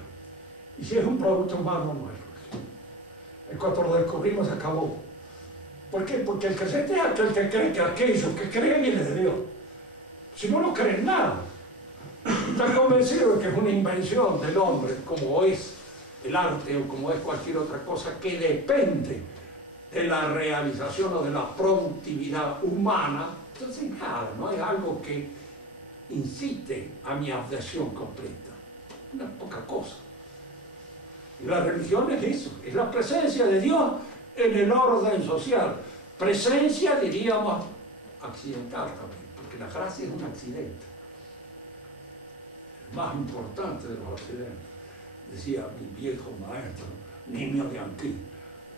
Y si es un producto humano, no es religión. En cuanto lo descubrimos, se acabó. ¿Por qué? Porque el creyente es aquel que cree que aquello que cree viene de Dios. Si no, no cree en nada. Está convencido de que es una invención del hombre, como es el arte o como es cualquier otra cosa que depende de la realización o de la productividad humana. Entonces nada, no es algo que incite a mi adhesión completa. Una poca cosa. Y la religión es eso, es la presencia de Dios en el orden social. Presencia, diríamos, accidental también, porque la gracia es un accidente. El más importante de los accidentes. Decía mi viejo maestro, niño de aquí.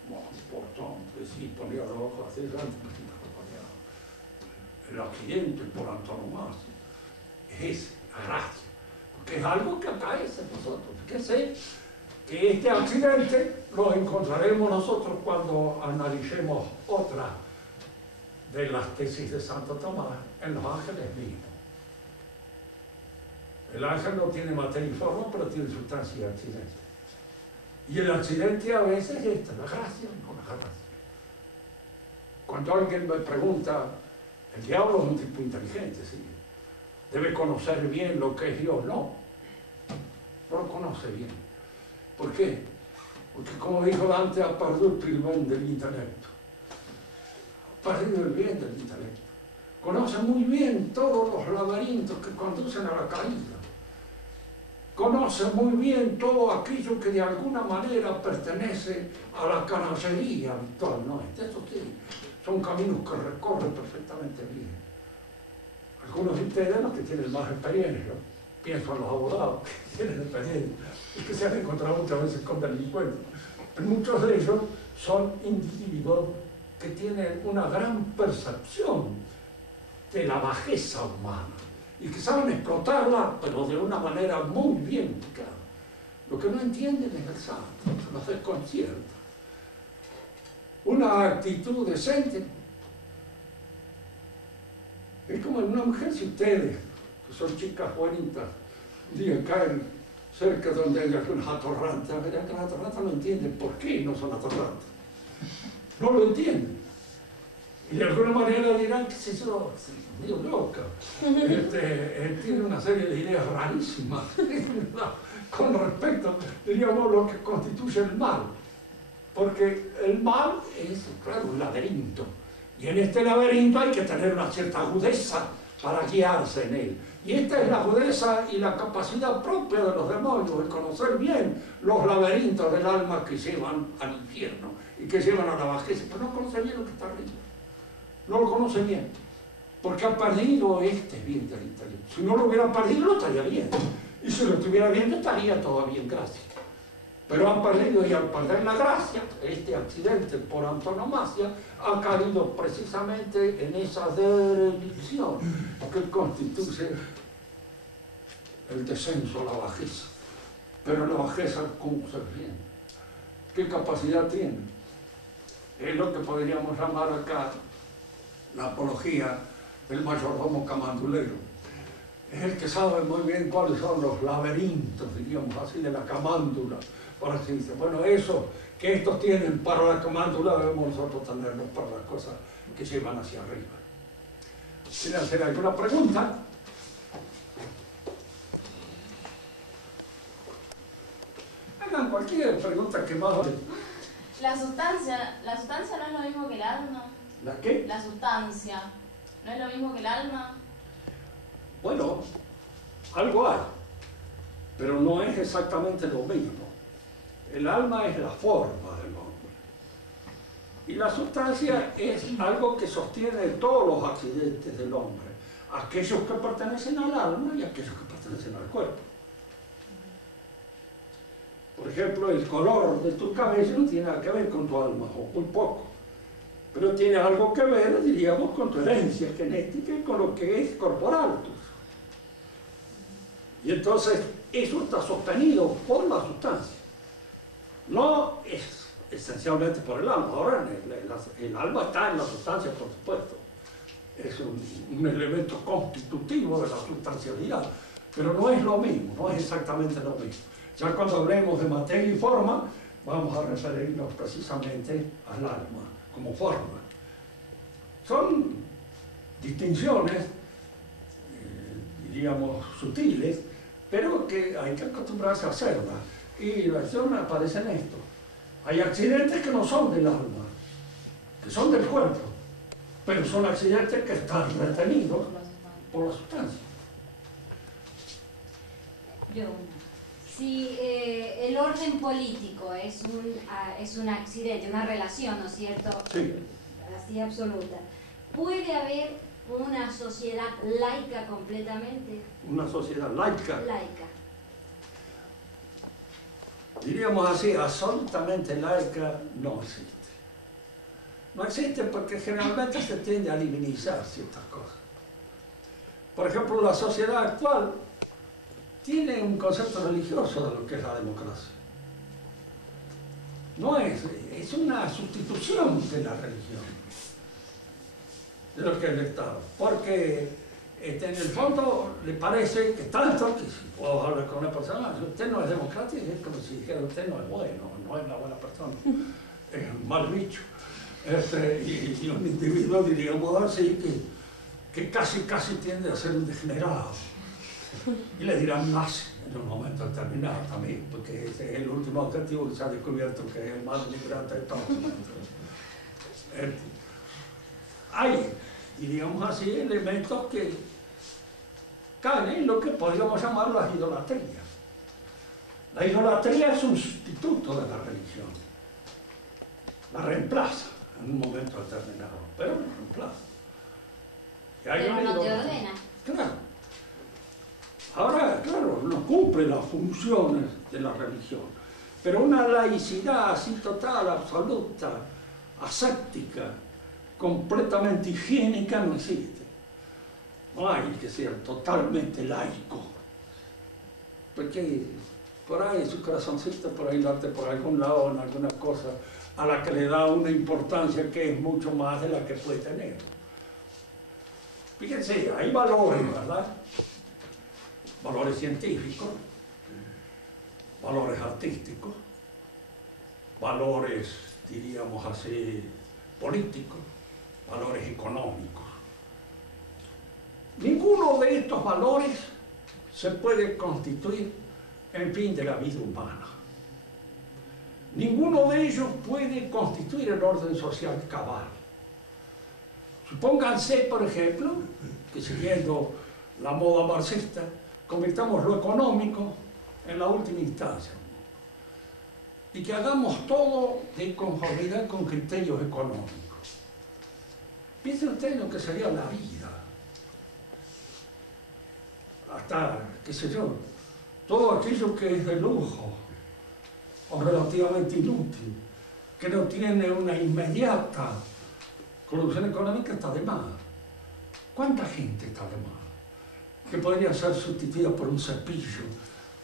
Bueno, importante, sí, ponía los ojos hacia adelante, el accidente por antonomasia es la gracia, porque es algo que acaece en nosotros. Fíjense que este accidente lo encontraremos nosotros cuando analicemos otra de las tesis de Santo Tomás en los ángeles mismos. El ángel no tiene materia y forma, pero tiene sustancia y accidente. Y el accidente a veces es esta, la gracia, no la gracia. Cuando alguien me pregunta, el diablo es un tipo inteligente, sí. Debe conocer bien lo que es Dios. No lo conoce bien. ¿Por qué? Porque como dijo Dante, ha perdido el bien del intelecto. Ha perdido el bien del intelecto. Conoce muy bien todos los laberintos que conducen a la caída. Conoce muy bien todo aquello que de alguna manera pertenece a la canallería habitual, ¿no? Eso sí, son caminos que recorre perfectamente bien. Algunos de ustedes, los que tienen más experiencia, pienso en los abogados que tienen expedientes y que se han encontrado muchas veces con delincuentes. Pero muchos de ellos son individuos que tienen una gran percepción de la bajeza humana y que saben explotarla, pero de una manera muy bien ubicada. Lo que no entienden es el santo, se los desconcierta. Una actitud decente es como en una mujer. Si ustedes, que son chicas bonitas, un día caen cerca donde hay algunas atorrantes, verán que las atorrantes no entienden por qué no son atorrantes. No lo entienden. Y de alguna manera dirán, qué sé yo, medio loca. Tiene una serie de ideas rarísimas con respecto, diríamos, lo que constituye el mal. Porque el mal es, claro, un laberinto. Y en este laberinto hay que tener una cierta agudeza para guiarse en él. Y esta es la agudeza y la capacidad propia de los demonios, de conocer bien los laberintos del alma que llevan al infierno y que llevan a la bajeza. Pero no conoce bien lo que está arriba. No lo conoce bien. Porque ha perdido este bien del interior. Si no lo hubiera perdido, no estaría bien. Y si lo estuviera viendo, estaría todavía en gracia. Pero han perdido, y al perder la gracia, este accidente por antonomasia ha caído precisamente en esa derelicción que constituye el descenso, la bajeza. Pero la bajeza, ¿cómo se viene? ¿Qué capacidad tiene? Es lo que podríamos llamar acá la apología del mayordomo camandulero. Es el que sabe muy bien cuáles son los laberintos, diríamos así, de la camándula. Por así decirlo. Bueno, eso que estos tienen para la camándula debemos nosotros tenerlos para las cosas que llevan hacia arriba. ¿Quieren hacer alguna pregunta? Hagan cualquier pregunta que más... La sustancia no es lo mismo que el alma. ¿La qué? La sustancia, ¿no es lo mismo que el alma? Bueno, algo hay, pero no es exactamente lo mismo. El alma es la forma del hombre. Y la sustancia es algo que sostiene todos los accidentes del hombre. Aquellos que pertenecen al alma y aquellos que pertenecen al cuerpo. Por ejemplo, el color de tu cabello no tiene nada que ver con tu alma, o muy poco. Pero tiene algo que ver, diríamos, con tu herencia genética y con lo que es corporal tuyo. Y entonces, eso está sostenido por la sustancia. No es esencialmente por el alma. Ahora, el alma está en la sustancia, por supuesto. Es un elemento constitutivo de la sustancialidad. Pero no es lo mismo, no es exactamente lo mismo. Ya cuando hablemos de materia y forma, vamos a referirnos precisamente al alma como forma. Son distinciones, diríamos, sutiles, pero que hay que acostumbrarse a hacerlas. Y las acciones aparecen esto. Hay accidentes que no son del alma, que son del cuerpo, pero son accidentes que están retenidos por la sustancia. Si el orden político es un accidente, una relación, ¿no es cierto? Sí. Así absoluta. ¿Puede haber una sociedad laica completamente? Una sociedad laica. Laica. Diríamos así, absolutamente laica no existe. No existe porque generalmente se tiende a divinizar ciertas cosas. Por ejemplo, la sociedad actual tiene un concepto religioso de lo que es la democracia. No es una sustitución de la religión, de lo que es el Estado. Porque en el fondo le parece que tanto que si puedo hablar con una persona, si usted no es democrático, es como si dijera usted no es bueno, no es una buena persona, es un mal bicho. Y un individuo, diríamos así, que casi tiende a ser un degenerado. Y le dirán nazi en un momento determinado también, porque ese es el último objetivo que se ha descubierto, que es el más librante de todos. Hay, diríamos así, elementos que caen en lo que podríamos llamar la idolatría. La idolatría es un sustituto de la religión. La reemplaza en un momento determinado, pero la reemplaza. Pero no te ordena. Claro. Ahora, claro, cumple las funciones de la religión. Pero una laicidad así total, absoluta, aséptica, completamente higiénica no existe. No hay que ser totalmente laico. Porque por ahí su corazoncito, por ahí late por algún lado en alguna cosa a la que le da una importancia que es mucho más de la que puede tener. Fíjense, hay valores, ¿verdad? Valores científicos, valores artísticos, valores, diríamos así, políticos, valores económicos. Ninguno de estos valores se puede constituir en fin de la vida humana. Ninguno de ellos puede constituir el orden social cabal. Supónganse, por ejemplo, que siguiendo la moda marxista, convirtamos lo económico en la última instancia y que hagamos todo de conformidad con criterios económicos. Piensen ustedes lo que sería la vida. Hasta, qué sé yo, todo aquello que es de lujo o relativamente inútil, que no tiene una inmediata producción económica, está de más. ¿Cuánta gente está de más? Que podría ser sustituida por un cepillo,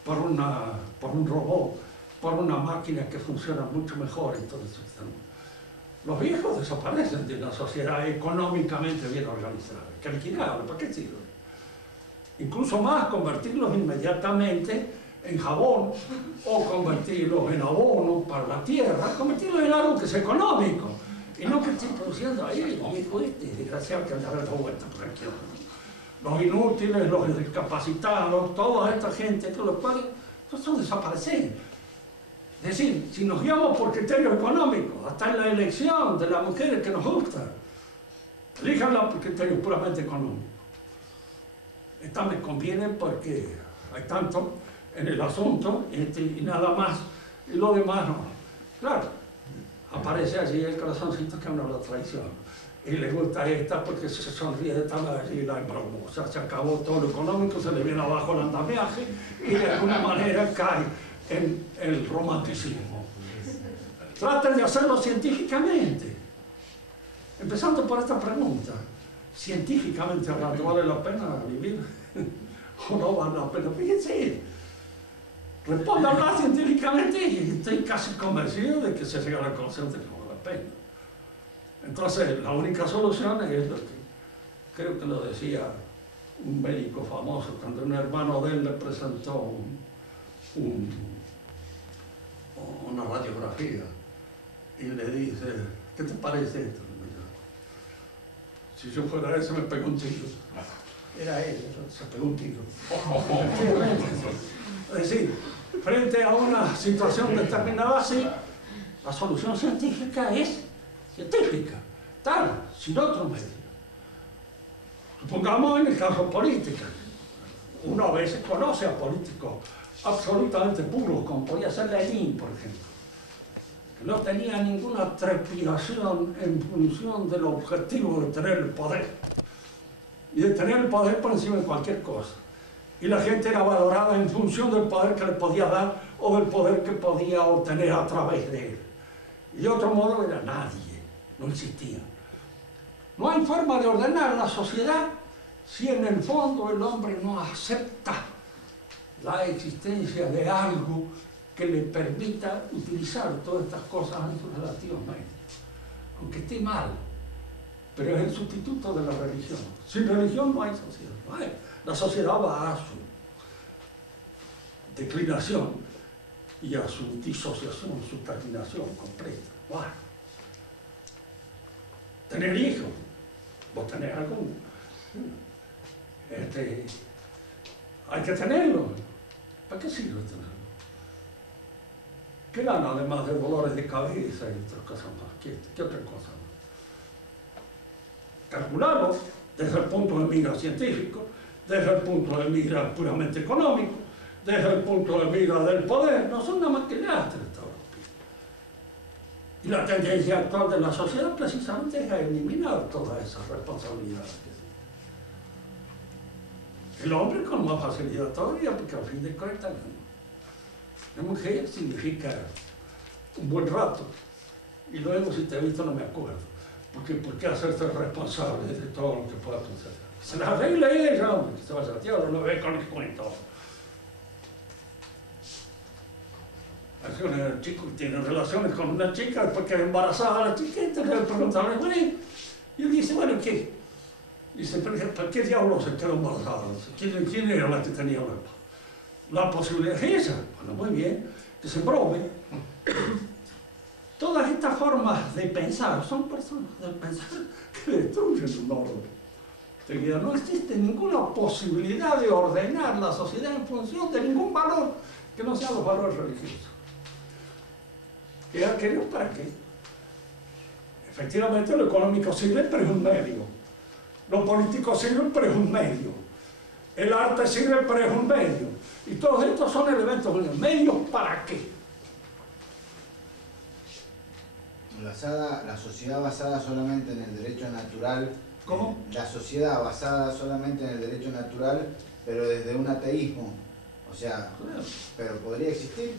por un robot, por una máquina que funciona mucho mejor. Entonces, los viejos desaparecen de una sociedad económicamente bien organizada. ¿Qué liquidarlos? ¿Para qué sirve? Incluso más, convertirlos inmediatamente en jabón o convertirlos en abono para la tierra, convertirlos en algo que sea económico y no que estén produciendo ahí el viejo desgraciado que anda dando vueltas por aquí. Los inútiles, los discapacitados, toda esta gente, todos los cuales no son desaparecidos. Es decir, si nos guiamos por criterios económicos, hasta en la elección de las mujeres que nos gustan, elíjanla por criterios puramente económicos. Esta me conviene porque hay tanto en el asunto y nada más, y lo demás no. Claro, aparece allí el corazoncito que uno lo traiciona. Y le gusta esta porque se sonríe de tal y la broma. O sea, se acabó todo lo económico, se le viene abajo el andamiaje y de alguna manera cae en el romanticismo. Traten de hacerlo científicamente. Empezando por esta pregunta. Científicamente hablando, ¿vale la pena vivir? ¿O no vale la pena? Fíjense. Respondan científicamente y estoy casi convencido de que se llega a la conclusión de que no vale la pena. Entonces, la única solución es lo que creo que lo decía un médico famoso cuando un hermano de él le presentó una radiografía y le dice, ¿qué te parece esto? Si yo fuera él, se me pegó un tiro. Era él, se pegó un tiro. Es decir, frente a una situación determinada así, la solución científica es científica, tal, sin otro medio. Supongamos en el caso político. Uno a veces conoce a políticos absolutamente puros, como podía ser Lenin, por ejemplo, que no tenía ninguna trepidación en función del objetivo de tener el poder, y de tener el poder por encima de cualquier cosa. Y la gente era valorada en función del poder que le podía dar o del poder que podía obtener a través de él. Y de otro modo era nadie, no existía. No hay forma de ordenar la sociedad si en el fondo el hombre no acepta la existencia de algo que le permita utilizar todas estas cosas en sus relativos medios. Aunque esté mal, pero es el sustituto de la religión. Sin religión no hay sociedad, no hay. La sociedad va a su declinación y a su disociación, su terminación completa. Bueno, tener hijos, vos tenés alguno. Hay que tenerlo. ¿Para qué sirve tenerlo? ¿Qué gana además de dolores de cabeza y otras cosas más? ¿Qué otra cosa más? Calcularlo desde el punto de mira científico, desde el punto de mira puramente económico, desde el punto de vista del poder, no son nada más que lastres. Y la tendencia actual de la sociedad precisamente es a eliminar todas esas responsabilidades. El hombre con más facilidad todavía, porque al fin de cuentas, la mujer significa un buen rato. Y luego, si te he visto, no me acuerdo. Porque ¿por qué hacerte responsable de todo lo que pueda suceder? Se las arregle ella, hombre, que se vaya a tirar, no ve con el cuento. Un chico tiene relaciones con una chica, después queda embarazada la chica, entonces le preguntan, bueno, y él dice, bueno, ¿qué? Dice, ¿para qué diablos se quedó embarazada? ¿Quién era la que tenía la posibilidad? Ella. Bueno, muy bien, que se brome. Todas estas formas de pensar son personas de pensar que destruyen un orden. No existe ninguna posibilidad de ordenar la sociedad en función de ningún valor que no sean los valores religiosos. ¿Y aquello para qué? Efectivamente, lo económico sirve, pero es un medio. Lo político sirve, pero es un medio. El arte sirve, pero es un medio. Y todos estos son elementos medios ¿para qué? La sociedad basada solamente en el derecho natural. ¿Cómo? La sociedad basada solamente en el derecho natural, pero desde un ateísmo. O sea, pero podría existir.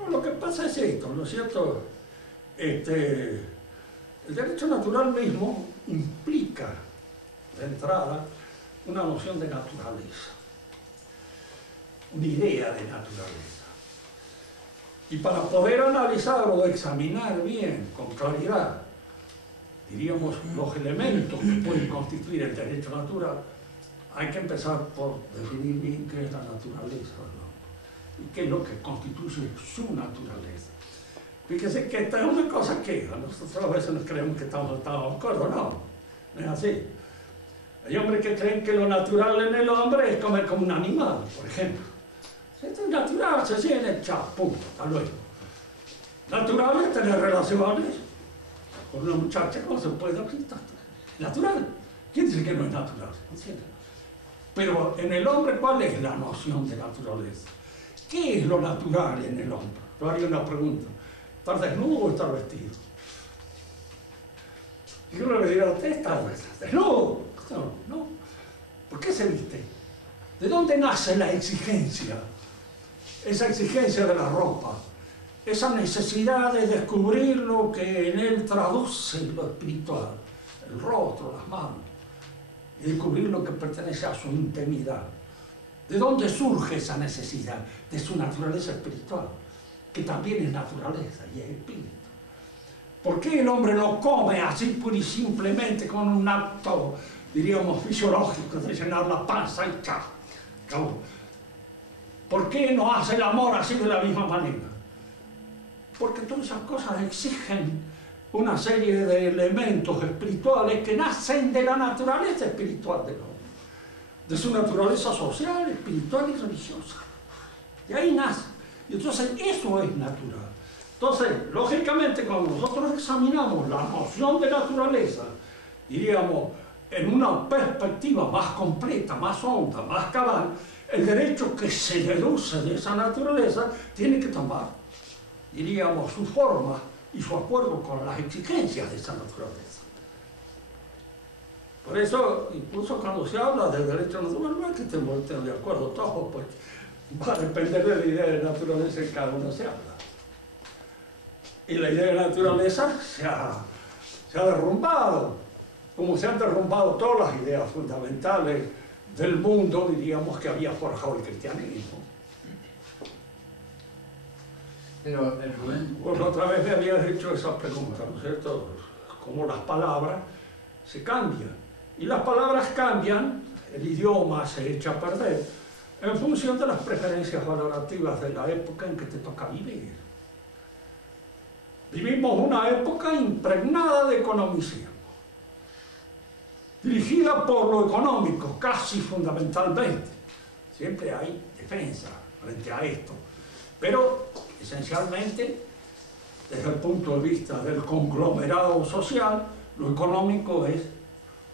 No, lo que pasa es esto, ¿no es cierto? El derecho natural mismo implica, de entrada, una noción de naturaleza, una idea de naturaleza. Y para poder analizar o examinar bien, con claridad, diríamos, los elementos que pueden constituir el derecho natural, hay que empezar por definir bien qué es la naturaleza, ¿no? Y qué es lo que constituye su naturaleza. Fíjese que esta es una cosa que nosotros a veces nos creemos que estamos de acuerdo, no es así. Hay hombres que creen que lo natural en el hombre es comer como un animal, por ejemplo. Esto es natural, se siente, chao, punto, hasta luego. Natural es tener relaciones con una muchacha como se puede quitar. Natural. ¿Quién dice que no es natural? Pero en el hombre, ¿cuál es la noción de naturaleza? ¿Qué es lo natural en el hombre? Yo haría una pregunta. ¿Estar desnudo o estar vestido? Y uno le dirá, ¿usted está desnudo? No. ¿Por qué se viste? ¿De dónde nace la exigencia? Esa exigencia de la ropa. Esa necesidad de descubrir lo que en él traduce lo espiritual. El rostro, las manos. Y descubrir lo que pertenece a su intimidad. ¿De dónde surge esa necesidad? De su naturaleza espiritual, que también es naturaleza y es espíritu. ¿Por qué el hombre no come así pura y simplemente con un acto, diríamos, fisiológico de llenar la panza y chao? ¿Por qué no hace el amor así de la misma manera? Porque todas esas cosas exigen una serie de elementos espirituales que nacen de la naturaleza espiritual del hombre, de su naturaleza social, espiritual y religiosa. Y ahí nace. Y entonces eso es natural. Entonces, lógicamente, cuando nosotros examinamos la noción de naturaleza, diríamos, en una perspectiva más completa, más honda, más cabal, el derecho que se deduce de esa naturaleza tiene que tomar, diríamos, su forma y su acuerdo con las exigencias de esa naturaleza. Por eso, incluso cuando se habla del derecho natural, no es que estemos de acuerdo todos, pues va a depender de la idea de naturaleza en cada uno se habla. Y la idea de naturaleza se ha derrumbado, como se han derrumbado todas las ideas fundamentales del mundo, diríamos, que había forjado el cristianismo. Pero, Rubén... Pues otra vez me habías hecho esa pregunta, ¿no es cierto? Cómo las palabras se cambian. Y las palabras cambian, el idioma se echa a perder, en función de las preferencias valorativas de la época en que te toca vivir. Vivimos una época impregnada de economicismo, dirigida por lo económico, casi fundamentalmente. Siempre hay defensa frente a esto, pero esencialmente, desde el punto de vista del conglomerado social, lo económico es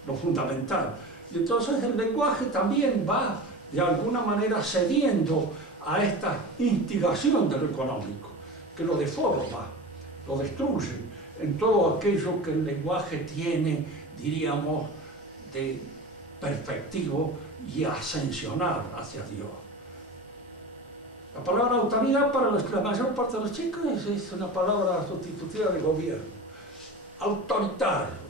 lo fundamental. Y entonces el lenguaje también va, de alguna manera, cediendo a esta instigación de lo económico, que lo deforma, lo destruye en todo aquello que el lenguaje tiene, diríamos, de perfectivo y ascensionar hacia Dios. La palabra autoridad para la mayor parte de los chicos es una palabra sustitutiva de gobierno, autoritario.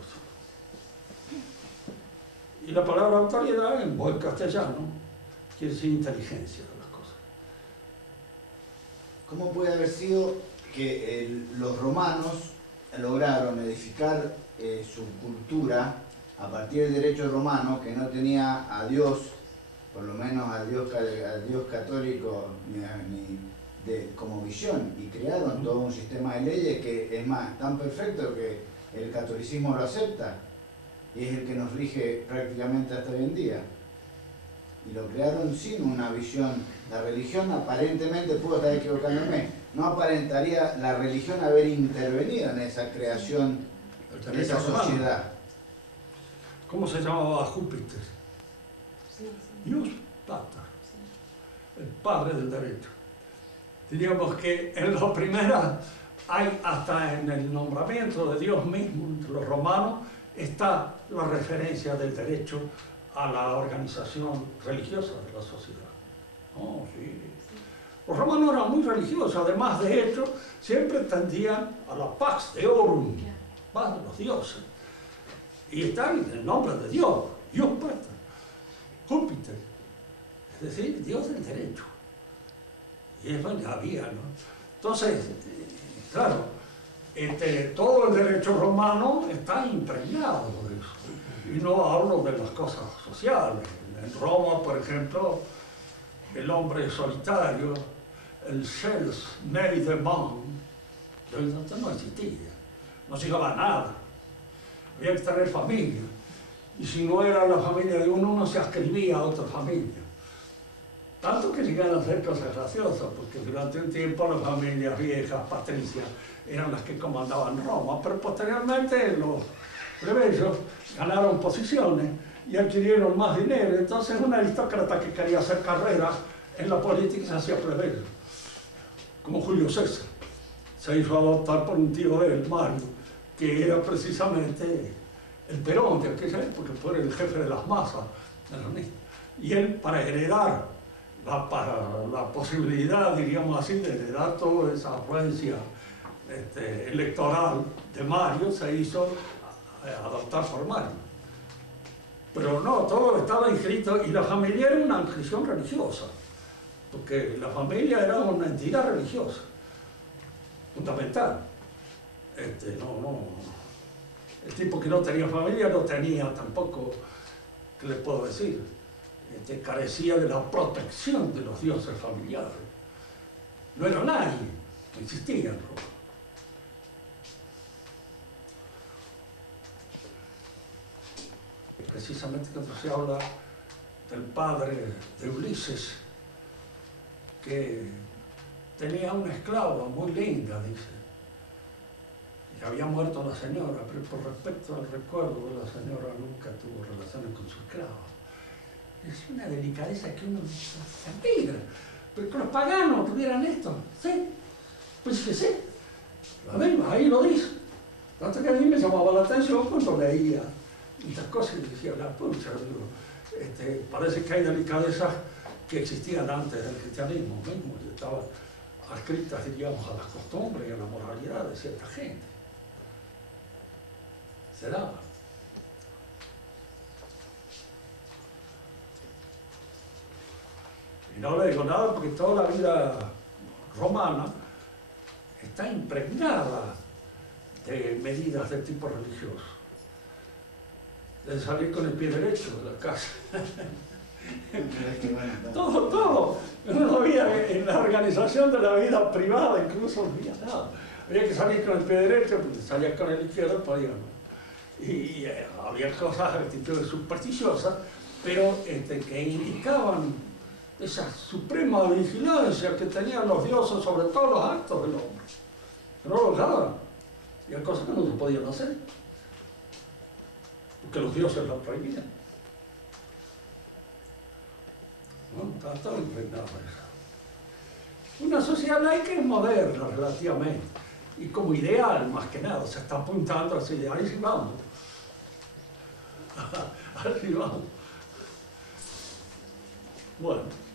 Y la palabra autoridad en buen castellano quiere decir inteligencia de las cosas. ¿Cómo puede haber sido que los romanos lograron edificar su cultura a partir del derecho romano, que no tenía a Dios, por lo menos al Dios católico como visión, y crearon todo un sistema de leyes que es más, tan perfecto que el catolicismo lo acepta y es el que nos rige prácticamente hasta hoy en día? Y lo crearon sin una visión. La religión aparentemente, puedo estar equivocándome, no aparentaría la religión haber intervenido en esa creación de esa sociedad. ¿Cómo se llamaba Júpiter? Sí. Dios Pater, el padre del derecho. Diríamos que en la primera hay, hasta en el nombramiento de Dios mismo, entre los romanos, está la referencia del derecho a la organización religiosa de la sociedad. Oh, sí. Los romanos eran muy religiosos, además de hecho, siempre tendían a la pax deorum, paz de los dioses. Y está en el nombre de Dios, Dios Pater, Júpiter, es decir, Dios del derecho. Y eso ya había, ¿no? Entonces, claro, todo el derecho romano está impregnado de eso. Y no hablo de las cosas sociales. En Roma, por ejemplo, el hombre solitario, el self-made man, no existía, no se llegaba a nada. Había que tener familia. Y si no era la familia de uno se ascribía a otra familia. Tanto que llegaron a hacer cosas graciosas, porque durante un tiempo las familias viejas, patricias, eran las que comandaban Roma, pero posteriormente los plebeyos ganaron posiciones y adquirieron más dinero. Entonces un aristócrata que quería hacer carrera en la política se hacía plebeyo, como Julio César. Se hizo adoptar por un tío de él, Mario, que era precisamente el Perón de aquella época, fue el jefe de las masas. Y él, para heredar la posibilidad, diríamos así, de heredar toda esa afluencia electoral de Mario, se hizo adoptar por Mario. Pero no, todo estaba inscrito, y la familia era una inscripción religiosa, porque la familia era una entidad religiosa, fundamental. El tipo que no tenía familia no tenía tampoco, ¿qué le puedo decir? Carecía de la protección de los dioses familiares. No era nadie, no existía en Roma. Precisamente cuando se habla del padre de Ulises, que tenía una esclava muy linda, dice. Y había muerto la señora, pero por respecto al recuerdo de la señora nunca tuvo relaciones con su esclava. Es una delicadeza que uno se admira. Pero que los paganos tuvieran esto, ¿sí? Pues que sí. Ahí lo dice. Tanto que a mí me llamaba la atención cuando leía estas cosas y decía, la pucha, digo, parece que hay delicadezas que existían antes del cristianismo mismo, y estaban adscritas, diríamos, a las costumbres y a la moralidad de cierta gente. Se daba. Y no le digo nada porque toda la vida romana está impregnada de medidas de tipo religioso. De salir con el pie derecho de la casa. Todo. No había, en la organización de la vida privada incluso no había nada. Había que salir con el pie derecho, porque salía con el izquierdo, podía, ¿no? Y había cosas, actitudes supersticiosas, pero que indicaban esa suprema vigilancia que tenían los dioses sobre todos los actos del hombre. No lo lograban. Y hay cosas que no se podían hacer, porque los dioses lo prohibían. ¿No? Está todo impregnado eso. Una sociedad laica es moderna relativamente, y como ideal más que nada, se está apuntando a ese ideal, y sí vamos. Así vamos. Bueno.